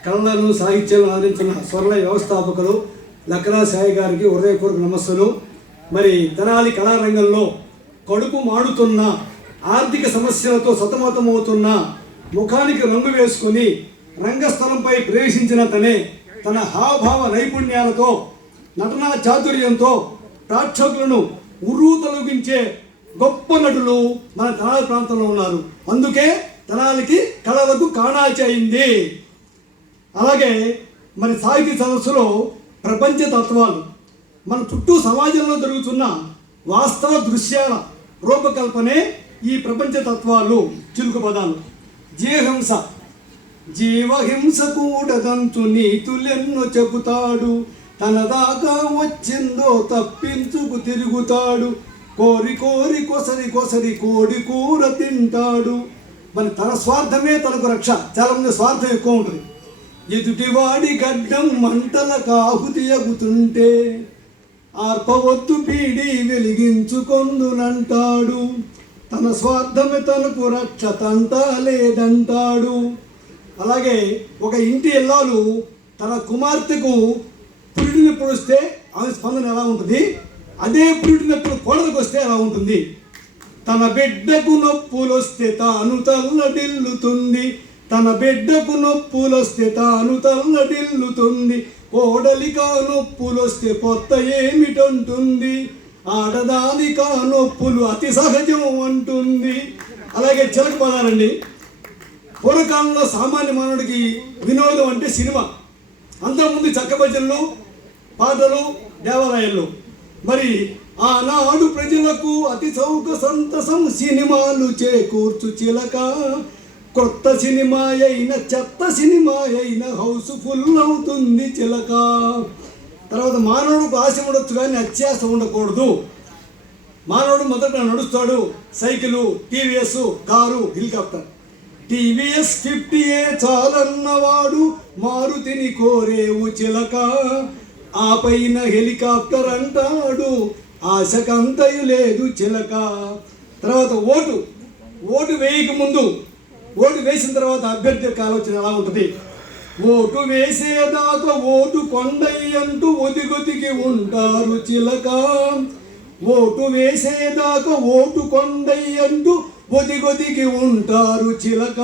కళలను సాహిత్యాలను ఆదరించిన స్వర్ల వ్యవస్థాపకులు లక్రా సాయి గారికి హృదయపూర్వక నమస్సులు. మరి తెనాలి కళారంగంలో కడుపు మాడుతున్న, ఆర్థిక సమస్యలతో సతమతమవుతున్న, ముఖానికి రంగు వేసుకొని రంగస్థలంపై ప్రవేశించిన తన హావభావ నైపుణ్యాలతో, నటనా చాతుర్యంతో ప్రేక్షకులను ఉర్రూ తొలగించే గొప్ప నటులు మన తెనాలి ప్రాంతంలో ఉన్నారు. అందుకే తెనాలికి కళలకు కాణాచి అయింది. అలాగే మరి సాహితీ సదస్సులో ప్రపంచ తత్వాలు, మన చుట్టూ సమాజంలో జరుగుతున్న వాస్తవ దృశ్యాల రూపకల్పనే ఈ ప్రపంచ తత్వాలు. చిలుక పదాలు: జీవహింస, జీవహింస కూడదంచు నీతులెన్నో చెబుతాడు, తన దాకా వచ్చిందో తప్పించుకు తిరుగుతాడు, కోరి కోరి కొసరి కొసరి కోడి కూర తింటాడు. మరి తన స్వార్థమే తనకు రక్ష. చాలా మంది స్వార్థం ఎక్కువ ఉంటుంది. ఎదుటివాడి గడ్డం మంటలకు ఆహుతి అగుతుంటే ఆర్పవద్దు పీడి వెలిగించుకొందునంటాడు, తన స్వార్థమే తనకు రక్ష తంటా లేదంటాడు. అలాగే ఒక ఇంటి ఇల్లాలు తన కుమార్తెకు పురిటిని పొడిస్తే ఆమె స్పందన ఎలా ఉంటుంది, అదే పురిటినప్పుడు కోడలకు వస్తే ఎలా ఉంటుంది. తన బిడ్డకు నొప్పులొస్తే తాను తల్లడిల్లుతుంది, తన బిడ్డకు నొప్పులొస్తే తాను తల్లడిల్లుతుంది, కోడలికా నొప్పులొస్తే కొత్త ఏమిటంటుంది, ఆడదానికా నొప్పులు అతి సహజం అంటుంది. అలాగే చిలక పదాలండి. పూర్వకాలంలో సామాన్య మానవుడికి వినోదం అంటే సినిమా. అంతకుముందు చక్క భజనలు, పాటలు, దేవాలయాల్లో. మరి ఆనాడు ప్రజలకు అతి చౌక సంతసం సినిమాలు చేకూర్చు చిలక, కొత్త సినిమా అయిన చెత్త సినిమా అయిన హౌస్ ఫుల్ అవుతుంది చిలక. తర్వాత మానవుడికి ఆశ ఉండొచ్చు కానీ అత్యాశ ఉండకూడదు. మానవుడు మొదట నడుస్తాడు, cycle, TVS, car, helicopter. TVS 50 చాలన్నవాడు మారుతిని కోరేవు చిలక, ఆ పైన హెలికాప్టర్ అంటాడు ఆశకంతయు లేదు చిలక. తర్వాత ఓటు వేయక ముందు, ఓటు వేసిన తర్వాత అభ్యర్థి యొక్క ఆలోచన ఎలా ఉంటుంది. ఓటు వేసేదాకా ఓటు కొండయ్యంటూ ఒదిగొదిగి ఉంటారు చిలక, ఓటు వేసేదాకా ఓటు కొండయ్యంటూ ఒదిగొదిగి ఉంటారు చిలక.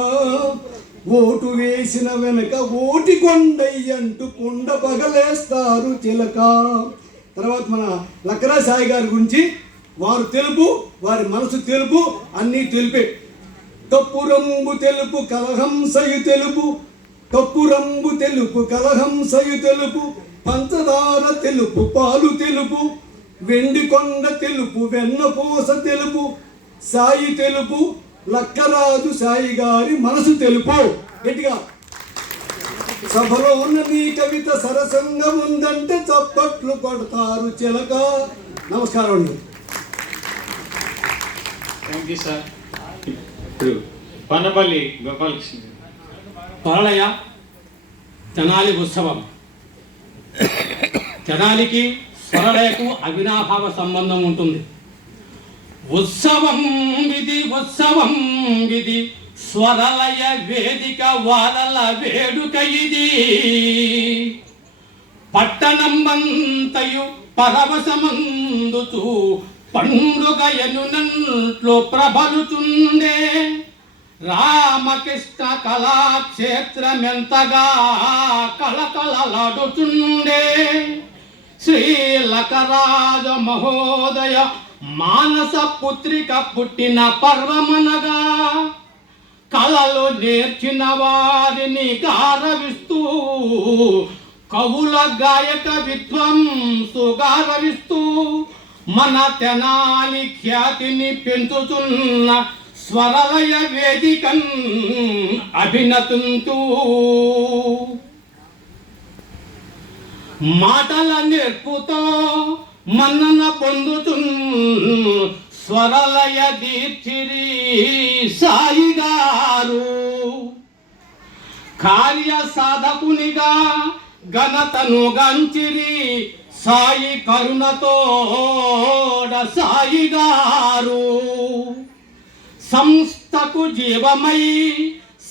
ఓటు వేసిన వెనక ఓటి కొండయ్యంటూ కొండ పగలేస్తారు చిలక. తర్వాత మన లక్కరా సాయి గారి గురించి, వారు తెలుపు, వారి మనసు తెలుపు, అన్నీ తెలిపే. కప్పు రంగు తెలుపు కలహంసయు తెలుపు, కప్పు రంగు తెలుపు కలహంసయు తెలుపు, పంచదార తెలుపు పాలు తెలుపు, వెండి కొండ తెలుపు వెన్నపూస తెలుపు, సాయి తెలుపు, లక్కరాజు సాయి గారి మనసు తెలుపు. గట్టిగా సభలో ఉన్న నీ కవిత సరసంగా ఉందంటే చప్పట్లు కొడతారు చిలక. నమస్కారం అండి. Thank you sir. ఇప్పుడు పన్నపల్లి గోపాలకృష్ణ. పరళయ తెనాలి ఉత్సవం. తెనాలికి స్వరలయకు అవినాభావ సంబంధం ఉంటుంది. ఉత్సవం విధి ఉత్సవం విధి స్వరలయ వేదిక వారల వేడుక ఇది. పట్టణమంతయు పరవశమందుతూ పండుగ ఎనునంట్లో ప్రబలుతుండే. రామకృష్ణ కళాక్షేత్రమెంతగా కళకళలాడుతుండే. శ్రీలకరాజ మహోదయ మానస పుత్రిక పుట్టిన పర్వమనగా కళలు నేర్చిన వారిని గారవిస్తూ, కవుల గాయక విద్వాంసు గారవిస్తూ మన తెనాలి ఖ్యాతిని పెంచుతున్న స్వరలయ వేదికన్ అభినతుంతూ మాటల నేర్పుతో మన్నన పొందుతున్న స్వరలయ దీర్చిరి సాయి గారు. కార్య సాధకునిగా ఘనతను గంచిరి సాయి కరుణతోడ సాయి గారు. సంస్థకు జీవమై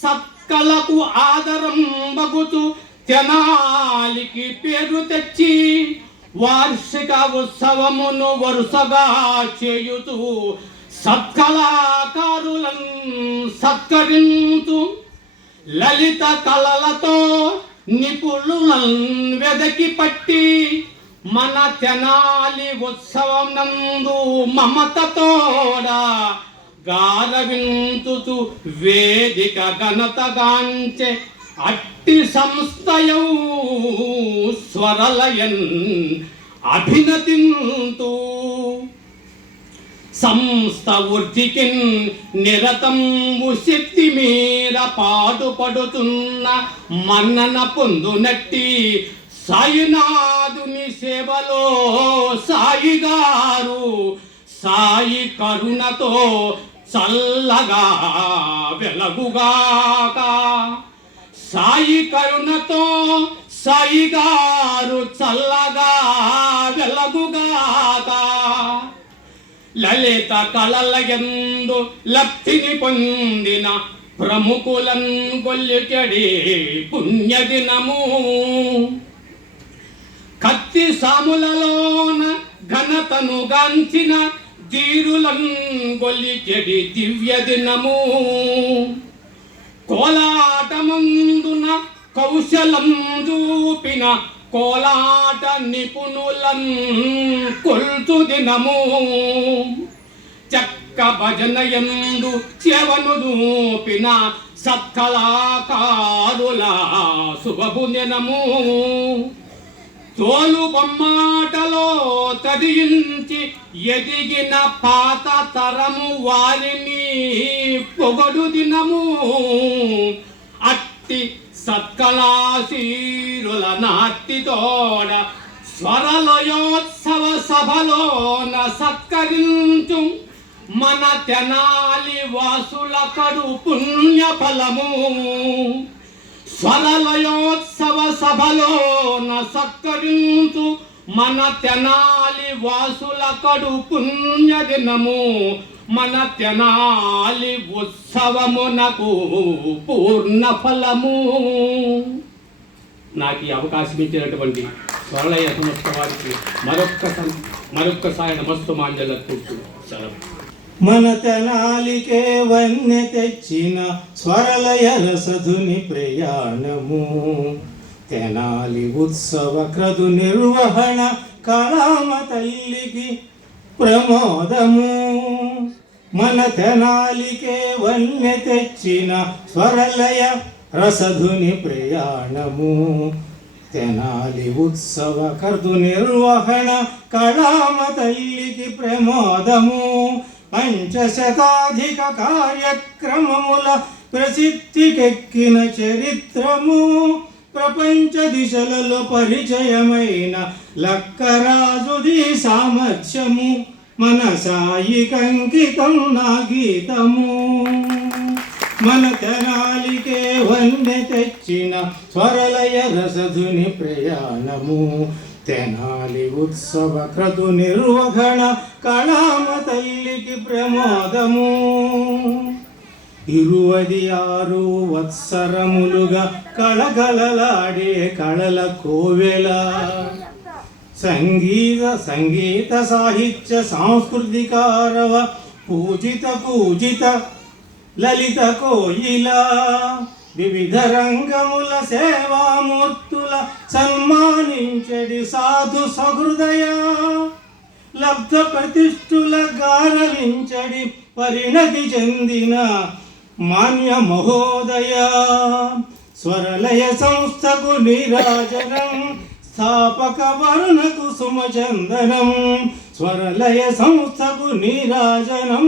సత్కలకు ఆదరం బగుతూ తెనాలికి పేరు తెచ్చి వార్షిక ఉత్సవమును వరుసగా చేయుతూ సత్కళాకారులను సత్కరించు లలిత కళలతో నిపుణులను వెదకి పట్టి మన తెనాలి ఉత్సవం నందు మమతతోడా గారవింతుతు వేదిక ఘనతగాంచె అట్టి సంస్థయౌ స్వరలయన్ అభినతింతు. సంస్థ వృద్ధికిన్ నిరతంబు శక్తి మీర పాటుపడుతున్న మన్నన పొందునట్టి సాయినాథుని సేవలో సాయి గారు సాయి కరుణతో చల్లగా వెలగుగాక. సాయి కరుణతో సాయి గారు చల్లగా వెలగుగాక. లలిత కళలయందు లబ్ధిని పొందిన ప్రముఖులన్ గొల్లికెడి పుణ్యదినము. కత్తి సాములలోన ఘనతను గాంచిన ధీరులన్ గొల్లికెడి దివ్య దినము. కోలాటమందున కౌశలం చూపిన కోలాట నిపుణులన్ కొల్తు దినము. చక్క భజనయందు చెవను చూపిన సత్కళాకారుల శుభపు దినము. తోలు బొమ్మాటలో తరించి ఎదిగిన పాత తరము వారిని పొగడు దినము. అట్టి సత్కళాశీరుల నాట్టితోడ స్వరలయోత్సవ సభలోన సత్కరించు మన తెనాలి వాసుల కడు పుణ్య ఫలము. స్వరలయోత్సవ సభలోన సత్కరించు మన తెనాలి వాసుల కడు పుణ్య దినము. మన తెనాలి ఉత్సవమునకు పూర్ణ ఫలము. నాకు ఈ అవకాశం ఇచ్చినటువంటి స్వరలయ సంస్థ వారికి మరొక్కసారి నమస్తు మాంజల కూర్చు సెలవు. మన తెనాలికే వన్నె తెచ్చిన స్వరలయ రసధుని ప్రయాణము. తెనాలి ఉత్సవ క్రతు నిర్వహణ కళామ తల్లికి ప్రమోదము. మన తెనాలికే వన్నె తెచ్చిన స్వరలయ రసధుని ప్రయాణము. తెనాలి ఉత్సవ కర్తు నిర్వహణ కళామ తల్లికి ప్రమోదము. పంచశతాధిక కార్యక్రమముల ప్రసిద్ధికెక్కిన చరిత్రము. ప్రపంచ దిశలలో పరిచయమైన లక్కరాజుది సామర్థ్యము. మన సాయికంకితం నా గీతము. మన తెనాలికే వన్నె తెచ్చిన స్వరలయ రసధుని ప్రయాణము. తెనాలి ఉత్సవ క్రతు నిర్వహణ కళామ తల్లికి ప్రమోదము. 26 వత్సరములుగా కళకళలాడే కళల కోవెల. సంగీత సాహిత్య సాంస్కృతికారవ పూజిత లలిత కోయిల. వివిధ రంగముల సేవామూర్తుల సన్మానించడి సాధు సహృదయ. లబ్ధ ప్రతిష్ఠుల గారవించడి పరిణతి చెందిన మాన్య మహోదయ. స్వరలయ సంస్థకు నీరాజనం స్థాపక వరుణకు సుమచందనం. స్వరలయ సంస్థకు నీరాజనం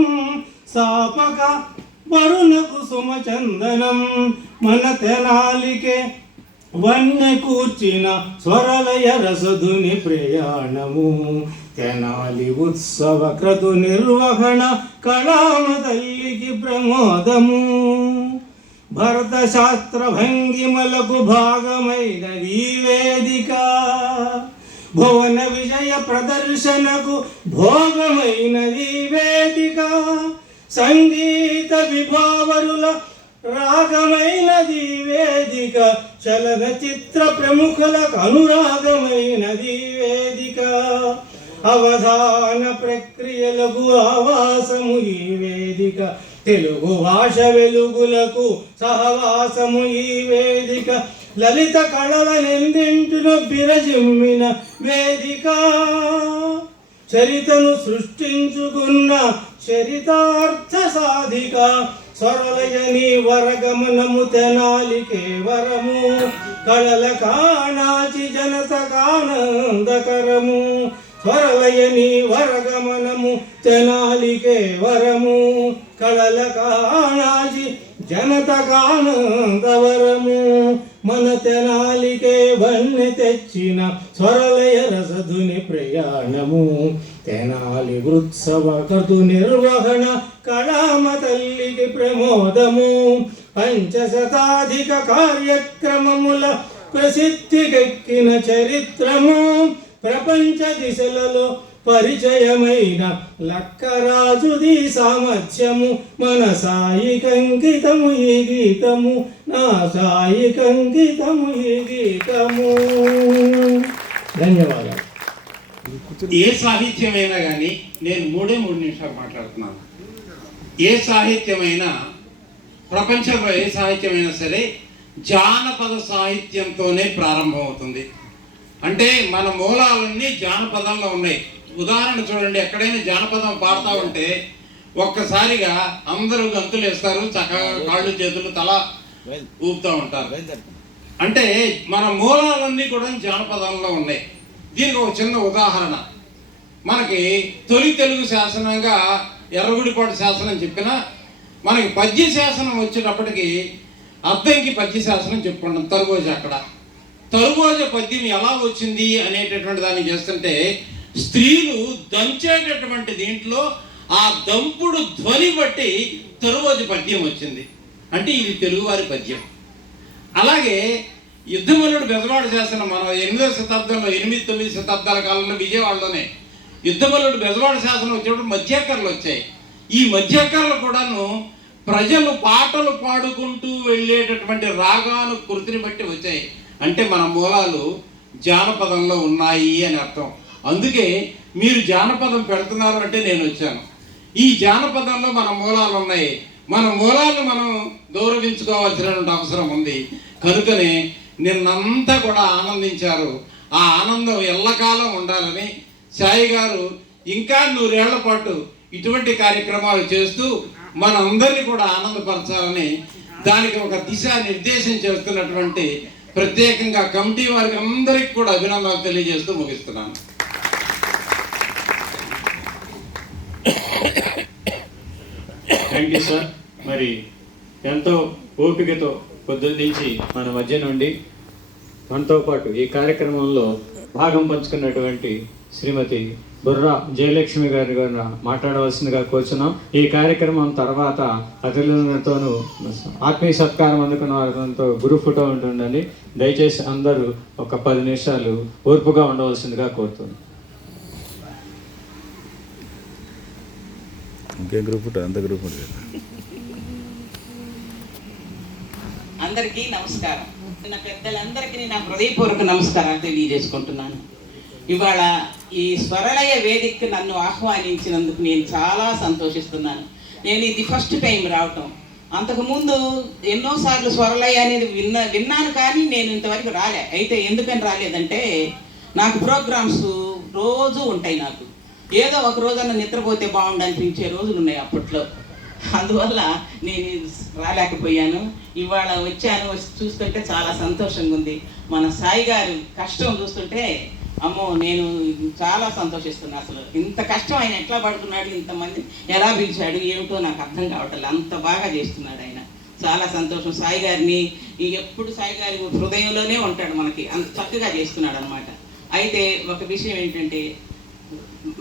స్థాపక వరుణకు సుమచందనం. మన తెనాలికే వన్నె కూర్చిన స్వరలయ రసధుని ప్రయాణము. తెనాలి ఉత్సవ క్రతు నిర్వహణ కళామ తల్లికి ప్రమోదము. భరత శాస్త్ర భంగిమలకు భాగమైనది వేదిక. భువన విజయ ప్రదర్శనకు భోగమైనది వేదిక. సంగీత విభావరుల రాగమైనది వేదిక. చలనచిత్ర ప్రముఖులకు అనురాగమైనది వేదిక. అవధాన ప్రక్రియలకు ఆవాసము ఈ వేదిక. తెలుగు భాష వెలుగులకు సహవాసము ఈ వేదిక. లలిత కళలనెందింటిలో విరజిమ్మిన వేదిక. చరితను సృష్టించుకున్న చరితార్థ సాధిక. స్వరలయని వరగమనము తెనాలికే వరము. కళల కాణాచి జనత కానందకరము. స్వరలయని వరగమనము తెనాలికే వరము. కళల కాణాచి జనత కానందవరము. మన తెనాలికే వన్నె తెచ్చిన స్వరలయ రసధుని ప్రయాణము. తెనాలి ఉత్సవ కృతు నిర్వహణ కళామ తల్లికి ప్రమోదము. పంచశతాధిక కార్యక్రమముల ప్రసిద్ధికెక్కిన చరిత్రము. ప్రపంచ దిశలలో పరిచయమైన లక్కరాజుది సామర్థ్యము. మన సాయికంకితము ఈ గీతము. నా సాయికంకితము ఈ గీతము. ధన్యవాదాలు. ఏ సాహిత్యమైనా కానీ నేను 3 నిమిషాలు మాట్లాడుతున్నాను. ఏ సాహిత్యమైనా, ప్రపంచంలో ఏ సాహిత్యమైనా సరే జానపద సాహిత్యంతోనే ప్రారంభమవుతుంది. అంటే మన మూలాలన్నీ జానపదంలో ఉన్నాయి. ఉదాహరణ చూడండి, ఎక్కడైనా జానపదం పాడుతూ ఉంటే ఒక్కసారిగా అందరూ గంతులు వేస్తారు, చక్కగా కాళ్ళు చేతులు తల ఊపుతూ ఉంటారు. అంటే మన మూలాలన్నీ కూడా జానపదంలో ఉన్నాయి. దీనికి ఒక చిన్న ఉదాహరణ, మనకి తొలి తెలుగు శాసనంగా ఎర్రగుడిపాటు శాసనం చెప్పినా మనకి పద్య శాసనం వచ్చేటప్పటికి అద్దంకి పద్య శాసనం చెప్పుకుంటాం. తరుగోజు అక్కడ తరుగోజ పద్యం ఎలా వచ్చింది అనేటటువంటి దాన్ని చేస్తుంటే స్త్రీలు దంచేటటువంటి దీంట్లో ఆ దంపుడు ధ్వని బట్టి తరుగోజ పద్యం వచ్చింది. అంటే ఇది తెలుగువారి పద్యం. అలాగే యుద్ధమల్లుడు బెజవాడ శాసనం మనం 8వ శతాబ్దంలో 8-9 శతాబ్దాల కాలంలో విజయవాడలోనే యుద్ధమల్లుడు బెజవాడ శాసనం వచ్చేటప్పుడు మధ్యాకర్లు వచ్చాయి. ఈ మధ్యాకర్లు కూడాను ప్రజలు పాటలు పాడుకుంటూ వెళ్ళేటటువంటి రాగాను కృతిని బట్టి వచ్చాయి. అంటే మన మూలాలు జానపదంలో ఉన్నాయి అని అర్థం. అందుకే మీరు జానపదం పెడుతున్నారు అంటే నేను వచ్చాను. ఈ జానపదంలో మన మూలాలు ఉన్నాయి. మన మూలాలను మనం గౌరవించుకోవాల్సినటువంటి అవసరం ఉంది. కనుకనే నిన్నంతా కూడా ఆనందించారు. ఆ ఆనందం ఎల్లకాలం ఉండాలని సాయి గారు ఇంకా 100 ఏళ్ల పాటు ఇటువంటి కార్యక్రమాలు చేస్తూ మనందరినీ కూడా ఆనందపరచాలని దానికి ఒక దిశా నిర్దేశం చేస్తున్నటువంటి ప్రత్యేకంగా కమిటీ వారికి అందరికీ కూడా అభినందనలు తెలియజేస్తూ ముగిస్తున్నాను. Thank you sir. మరి ఎంతో ఓపికతో పొద్దున్నుంచి మన మధ్య నుండి మనతో పాటు ఈ కార్యక్రమంలో భాగం పంచుకున్నటువంటి శ్రీమతి బుర్రా జయలక్ష్మి గారి మాట్లాడవలసిందిగా కోరుచున్నాం. ఈ కార్యక్రమం తర్వాత అతిథులతోనూ ఆత్మీయ సత్కారం అందుకున్న వారితో గురు ఫోటో ఉంటుందండి. దయచేసి అందరూ ఒక 10 నిమిషాలు ఓర్పుగా ఉండవలసిందిగా కోరుతున్నాం. ఇంకే గ్రూప్ ఫోటో అంత గ్రూప్ ఫోటో. అందరికీ నమస్కారం. నా పెద్దలందరికీ నా హృదయపూర్వక నమస్కారాలు తెలియజేసుకుంటున్నాను. ఇవాళ ఈ స్వరలయ వేదికకు నన్ను ఆహ్వానించినందుకు నేను చాలా సంతోషిస్తున్నాను. నేను ఇది ఫస్ట్ టైం రావటం. అంతకుముందు ఎన్నోసార్లు స్వరలయ అనేది విన్నాను కానీ నేను ఇంతవరకు రాలే. అయితే ఎందుకని రాలేదంటే నాకు ప్రోగ్రామ్స్ రోజు ఉంటాయి. నాకు ఏదో ఒక రోజన్నా నిద్రపోతే బాగుండు అనిపించే రోజులు ఉన్నాయి అప్పట్లో. అందువల్ల నేను రాలేకపోయాను. ఇవాళ వచ్చాను. చూస్తుంటే చాలా సంతోషంగా ఉంది. మన సాయి గారు కష్టం చూస్తుంటే అమ్మో నేను చాలా సంతోషిస్తున్నాను. అసలు ఇంత కష్టం ఆయన ఎట్లా పడుతున్నాడు, ఇంతమంది ఎలా పిలిచాడు ఏమిటో నాకు అర్థం కావట్లేదు. అంత బాగా చేస్తున్నాడు ఆయన. చాలా సంతోషం. సాయి గారిని ఎప్పుడు సాయి గారి హృదయంలోనే ఉంటాడు. మనకి అంత చక్కగా చేస్తున్నాడు అనమాట. అయితే ఒక విషయం ఏంటంటే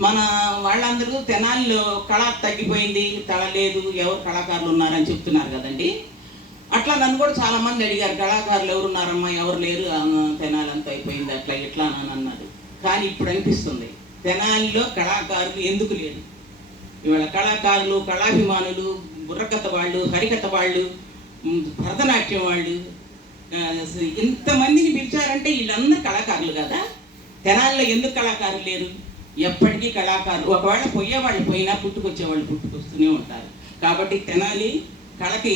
మన వాళ్ళందరూ తెనాలిలో కళ తగ్గిపోయింది, కళ లేదు, ఎవరు కళాకారులు ఉన్నారని చెప్తున్నారు కదండి. అట్లా నన్ను కూడా చాలా మంది అడిగారు, కళాకారులు ఎవరున్నారమ్మా, ఎవరు లేరు, తెనాలి అంతా అయిపోయింది అట్లా ఇట్లా అని అన్నారు. కానీ ఇప్పుడు అనిపిస్తుంది తెనాలిలో కళాకారులు ఎందుకు లేరు. ఇవాళ కళాకారులు, కళాభిమానులు, బుర్రకథ వాళ్ళు, హరికథ వాళ్ళు, భరతనాట్యం వాళ్ళు ఇంతమందిని పిలిచారంటే వీళ్ళందరూ కళాకారులు కదా. తెనాలిలో ఎందుకు కళాకారులు లేరు? ఎప్పటికీ కళాకారులు, ఒకవేళ పోయేవాళ్ళు పోయినా పుట్టుకొచ్చేవాళ్ళు పుట్టుకొస్తూనే ఉంటారు. కాబట్టి తెనాలి కళకి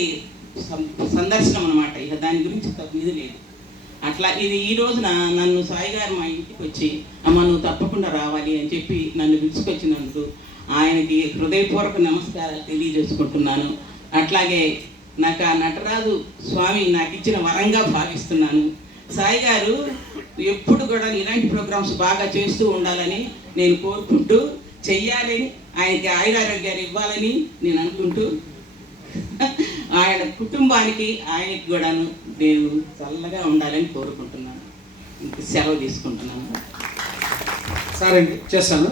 సందర్శనం అనమాట. ఇక దాని గురించి ఇది లేదు. అట్లా ఇది ఈ రోజున నన్ను సాయి గారు మా ఇంటికి వచ్చి అమ్మ నువ్వు తప్పకుండా రావాలి అని చెప్పి నన్ను పిలుచుకొచ్చినందుకు ఆయనకి హృదయపూర్వక నమస్కారాలు తెలియజేసుకుంటున్నాను. అట్లాగే నాకు ఆ నటరాజు స్వామి నాకు ఇచ్చిన వరంగా భావిస్తున్నాను. సాయి గారు ఎప్పుడు కూడా ఇలాంటి ప్రోగ్రామ్స్ బాగా చేస్తూ ఉండాలని నేను కోరుకుంటూ, చెయ్యాలని, ఆయనకి ఆయురారోగ్యాలు ఇవ్వాలని నేను అనుకుంటూ, ఆయన కుటుంబానికి ఆయనకి కూడాను నేను చల్లగా ఉండాలని కోరుకుంటున్నాను. సెలవు తీసుకుంటున్నాను. సరే చేస్తాను.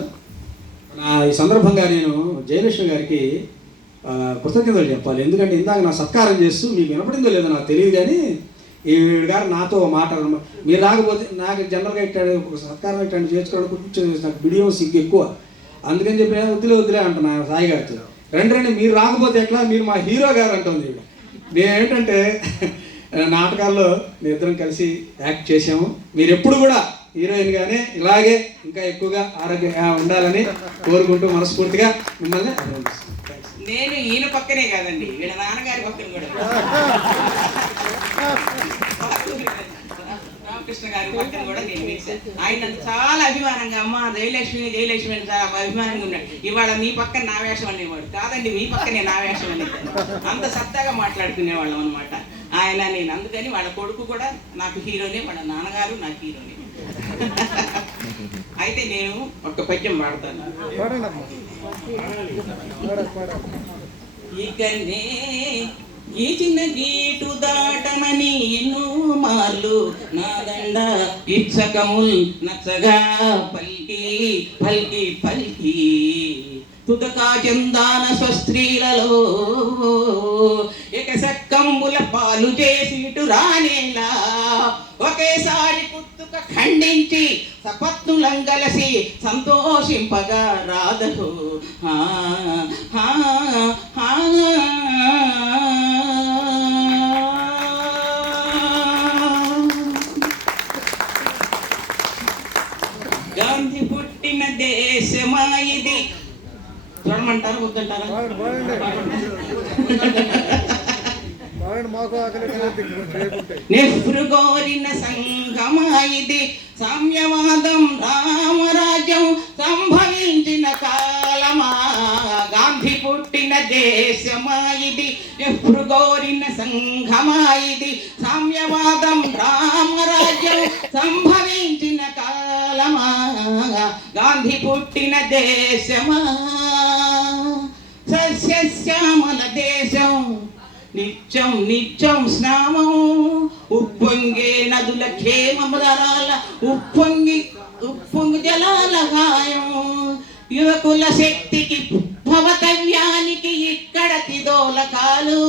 ఈ సందర్భంగా నేను జయలక్ష్మి గారికి కృతజ్ఞతలు చెప్పాలి. ఎందుకంటే ఇందాక నా సత్కారం చేస్తూ మీకు వినపడిందో లేదో నాకు తెలియదు కానీ ఈవిడ గారు నాతో మాట్లాడడం, మీరు రాకపోతే నాకు జనరల్గా ఇట్టాడు ఒక సత్కారం ఇట్టాడు చేసుకోవడం కొంచెం నాకు వీడియో సిగ్గు ఎక్కువ, అందుకని చెప్పి వదిలే అంటున్నాను సాయి గారితో. రండి మీరు రాకపోతే ఎట్లా, మీరు మా హీరో గారు అంటుంది. నేను ఏంటంటే నాటకాల్లో మీ ఇద్దరం కలిసి యాక్ట్ చేసాము. మీరు ఎప్పుడు కూడా హీరోయిన్గానే ఇలాగే ఇంకా ఎక్కువగా ఆరోగ్యంగా ఉండాలని కోరుకుంటూ మనస్ఫూర్తిగా మిమ్మల్ని అభినందిస్తాను. నేను ఈయన పక్కనే కాదండి, వీళ్ళ నాన్నగారి పక్కన కూడా, రామకృష్ణ గారి పక్కన కూడా నేను వేశాను. ఆయన చాలా అభిమానంగా అమ్మ జయలక్ష్మి జయలక్ష్మి అని చాలా అభిమానంగా ఉన్నాడు. ఇవాళ మీ పక్కన నా వేషం అనేవాడు కాదండి, మీ పక్కనే నా వేషం అనేది. అంత సత్తాగా మాట్లాడుకునేవాళ్ళం అనమాట ఆయన నేను. అందుకని వాళ్ళ కొడుకు కూడా నాకు హీరోనే, వాళ్ళ నాన్నగారు నాకు హీరోనే. అయితే నేను ఒక పద్యం పాడతాను. ఇకనే ఈ చిన్న గీటు దాటమని ఎన్నో మార్లు నా దండ ఇచ్చకముల్ నచ్చగా పల్కి పల్కి పల్కి తుదకా చందాన స్వస్త్రీలలో ఇక సక్కంబుల పాలు చేసిటు రానేలా ఒకేసారి పుత్తుక ఖండించి సపత్తులంగలసి సంతోషింపగా రాధరు. గాంధీ పుట్టిన దేశమా ఇది, పాడమంటారా వద్దంటారా? నెహ్రు కోరిన సంగమా ఇది, సామ్యవాదం రామరాజ్యం సంభవించిన కాలమా, గాంధీ పుట్టిన దేశమా ఇది. నెహ్రు కోరిన సంగమా ఇది, సామ్యవాదం రామరాజ్యం సంభవించిన కాలమా, గాంధీ పుట్టిన దేశమా. సస్యశ్యామల దేశం నిత్యం నిత్యం స్నామం, ఉప్పొంగే నదుల క్షేమముదరాల ఉప్పొంగి జలాల గాయం. యువకుల శక్తికి భవతవ్యానికి ఇక్కడ తిదోలకాలు,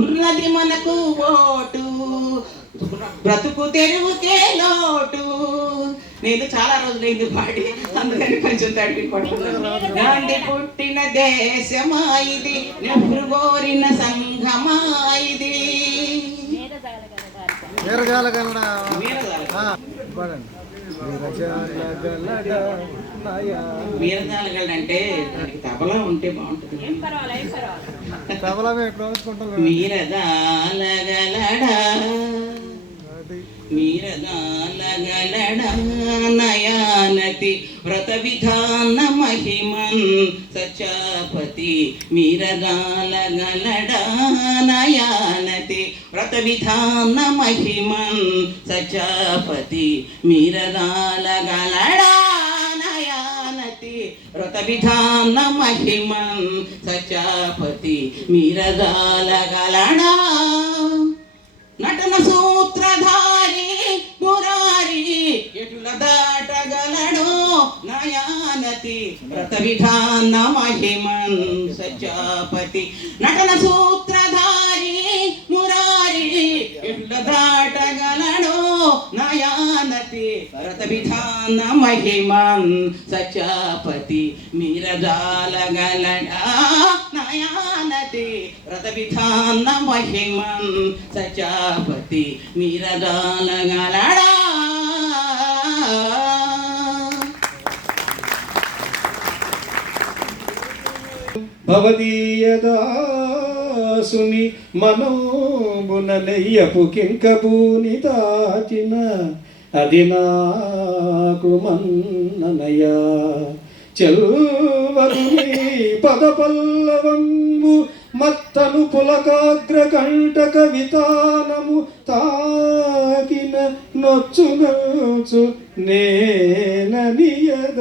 ఉన్నది మనకు ఓటు, బ్రతుకు తెరువుకే లోటు. నేను చాలా రోజులైంది పాడి, అందుకని కొంచెం తడిపి పట్టుకున్నాను. గాంధీ పుట్టిన దేశమా ఇది, నెహ్రు కోరిన సంఘమా ఇది. వీరజాలగడ అంటే దానికి తబలా ఉంటే బాగుంటుంది. వీరజాలగలడా మీరదాలగలడా నయానతి వ్రత విధాన మహిమన్ సచాపతి. మీరదాలగలడా నయానతి వ్రత విధాన మహిమన్ సచాపతి. మీరదాలగలడా నయానతి వ్రత విధాన మహిమన్ సచాపతి. మీరదాలగలడా నటన సూత్రధారి మురారి ఎటుల దాటగలడో నయానతి వ్రత విధాన మహిమన్ సచాపతి. నటన సూత్రధారి మురారి ఎటుల దాటగలడో నయానతి వ్రత విధాన మహిమన్ సచాపతి. మీరజాలగలడా నయానతి వ్రత విధాన మహిమన్ సచాపతి. మీరజాలగలడా. భవదీయదాసుని మనోబున నెయ్యపు కింకబూని దాచిన, అది నాకు మన్ననయా. చెల్వరుని పద పల్లవంబు మత్తను పులకాగ్ర కంటక వితానము తాకిన నొచ్చు నొచ్చు నేననియద.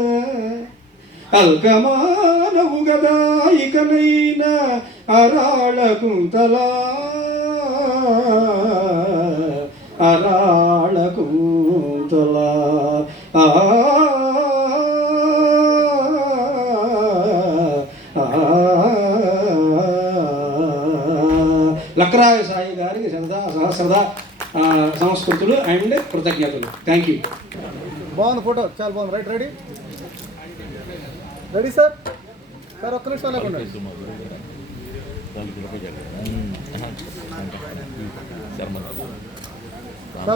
అల్కమానవు గదా ఇకనైనా అరాళ కుంతలా, అరాళ కుంతలా. లక్రాయ సాయి గారికి సదా సంస్కృతులు అండ్ కృతజ్ఞతలు. Thank you. బాగుంది ఫోటో, చాలా బాగుంది. Right, ready ready sir. Sir ఒక్క నిమిషం లేకుండా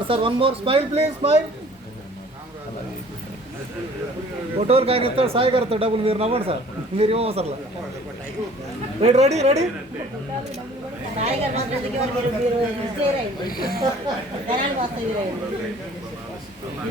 sir one more smile please, smile. ఫోటోకి ఆయన ఇస్తాడు, సాయి గారు ఇస్తాడు డబ్బులు, మీరు నవ్వండి సార్, మీరు ఇవ్వవసరం. Right, ready ready.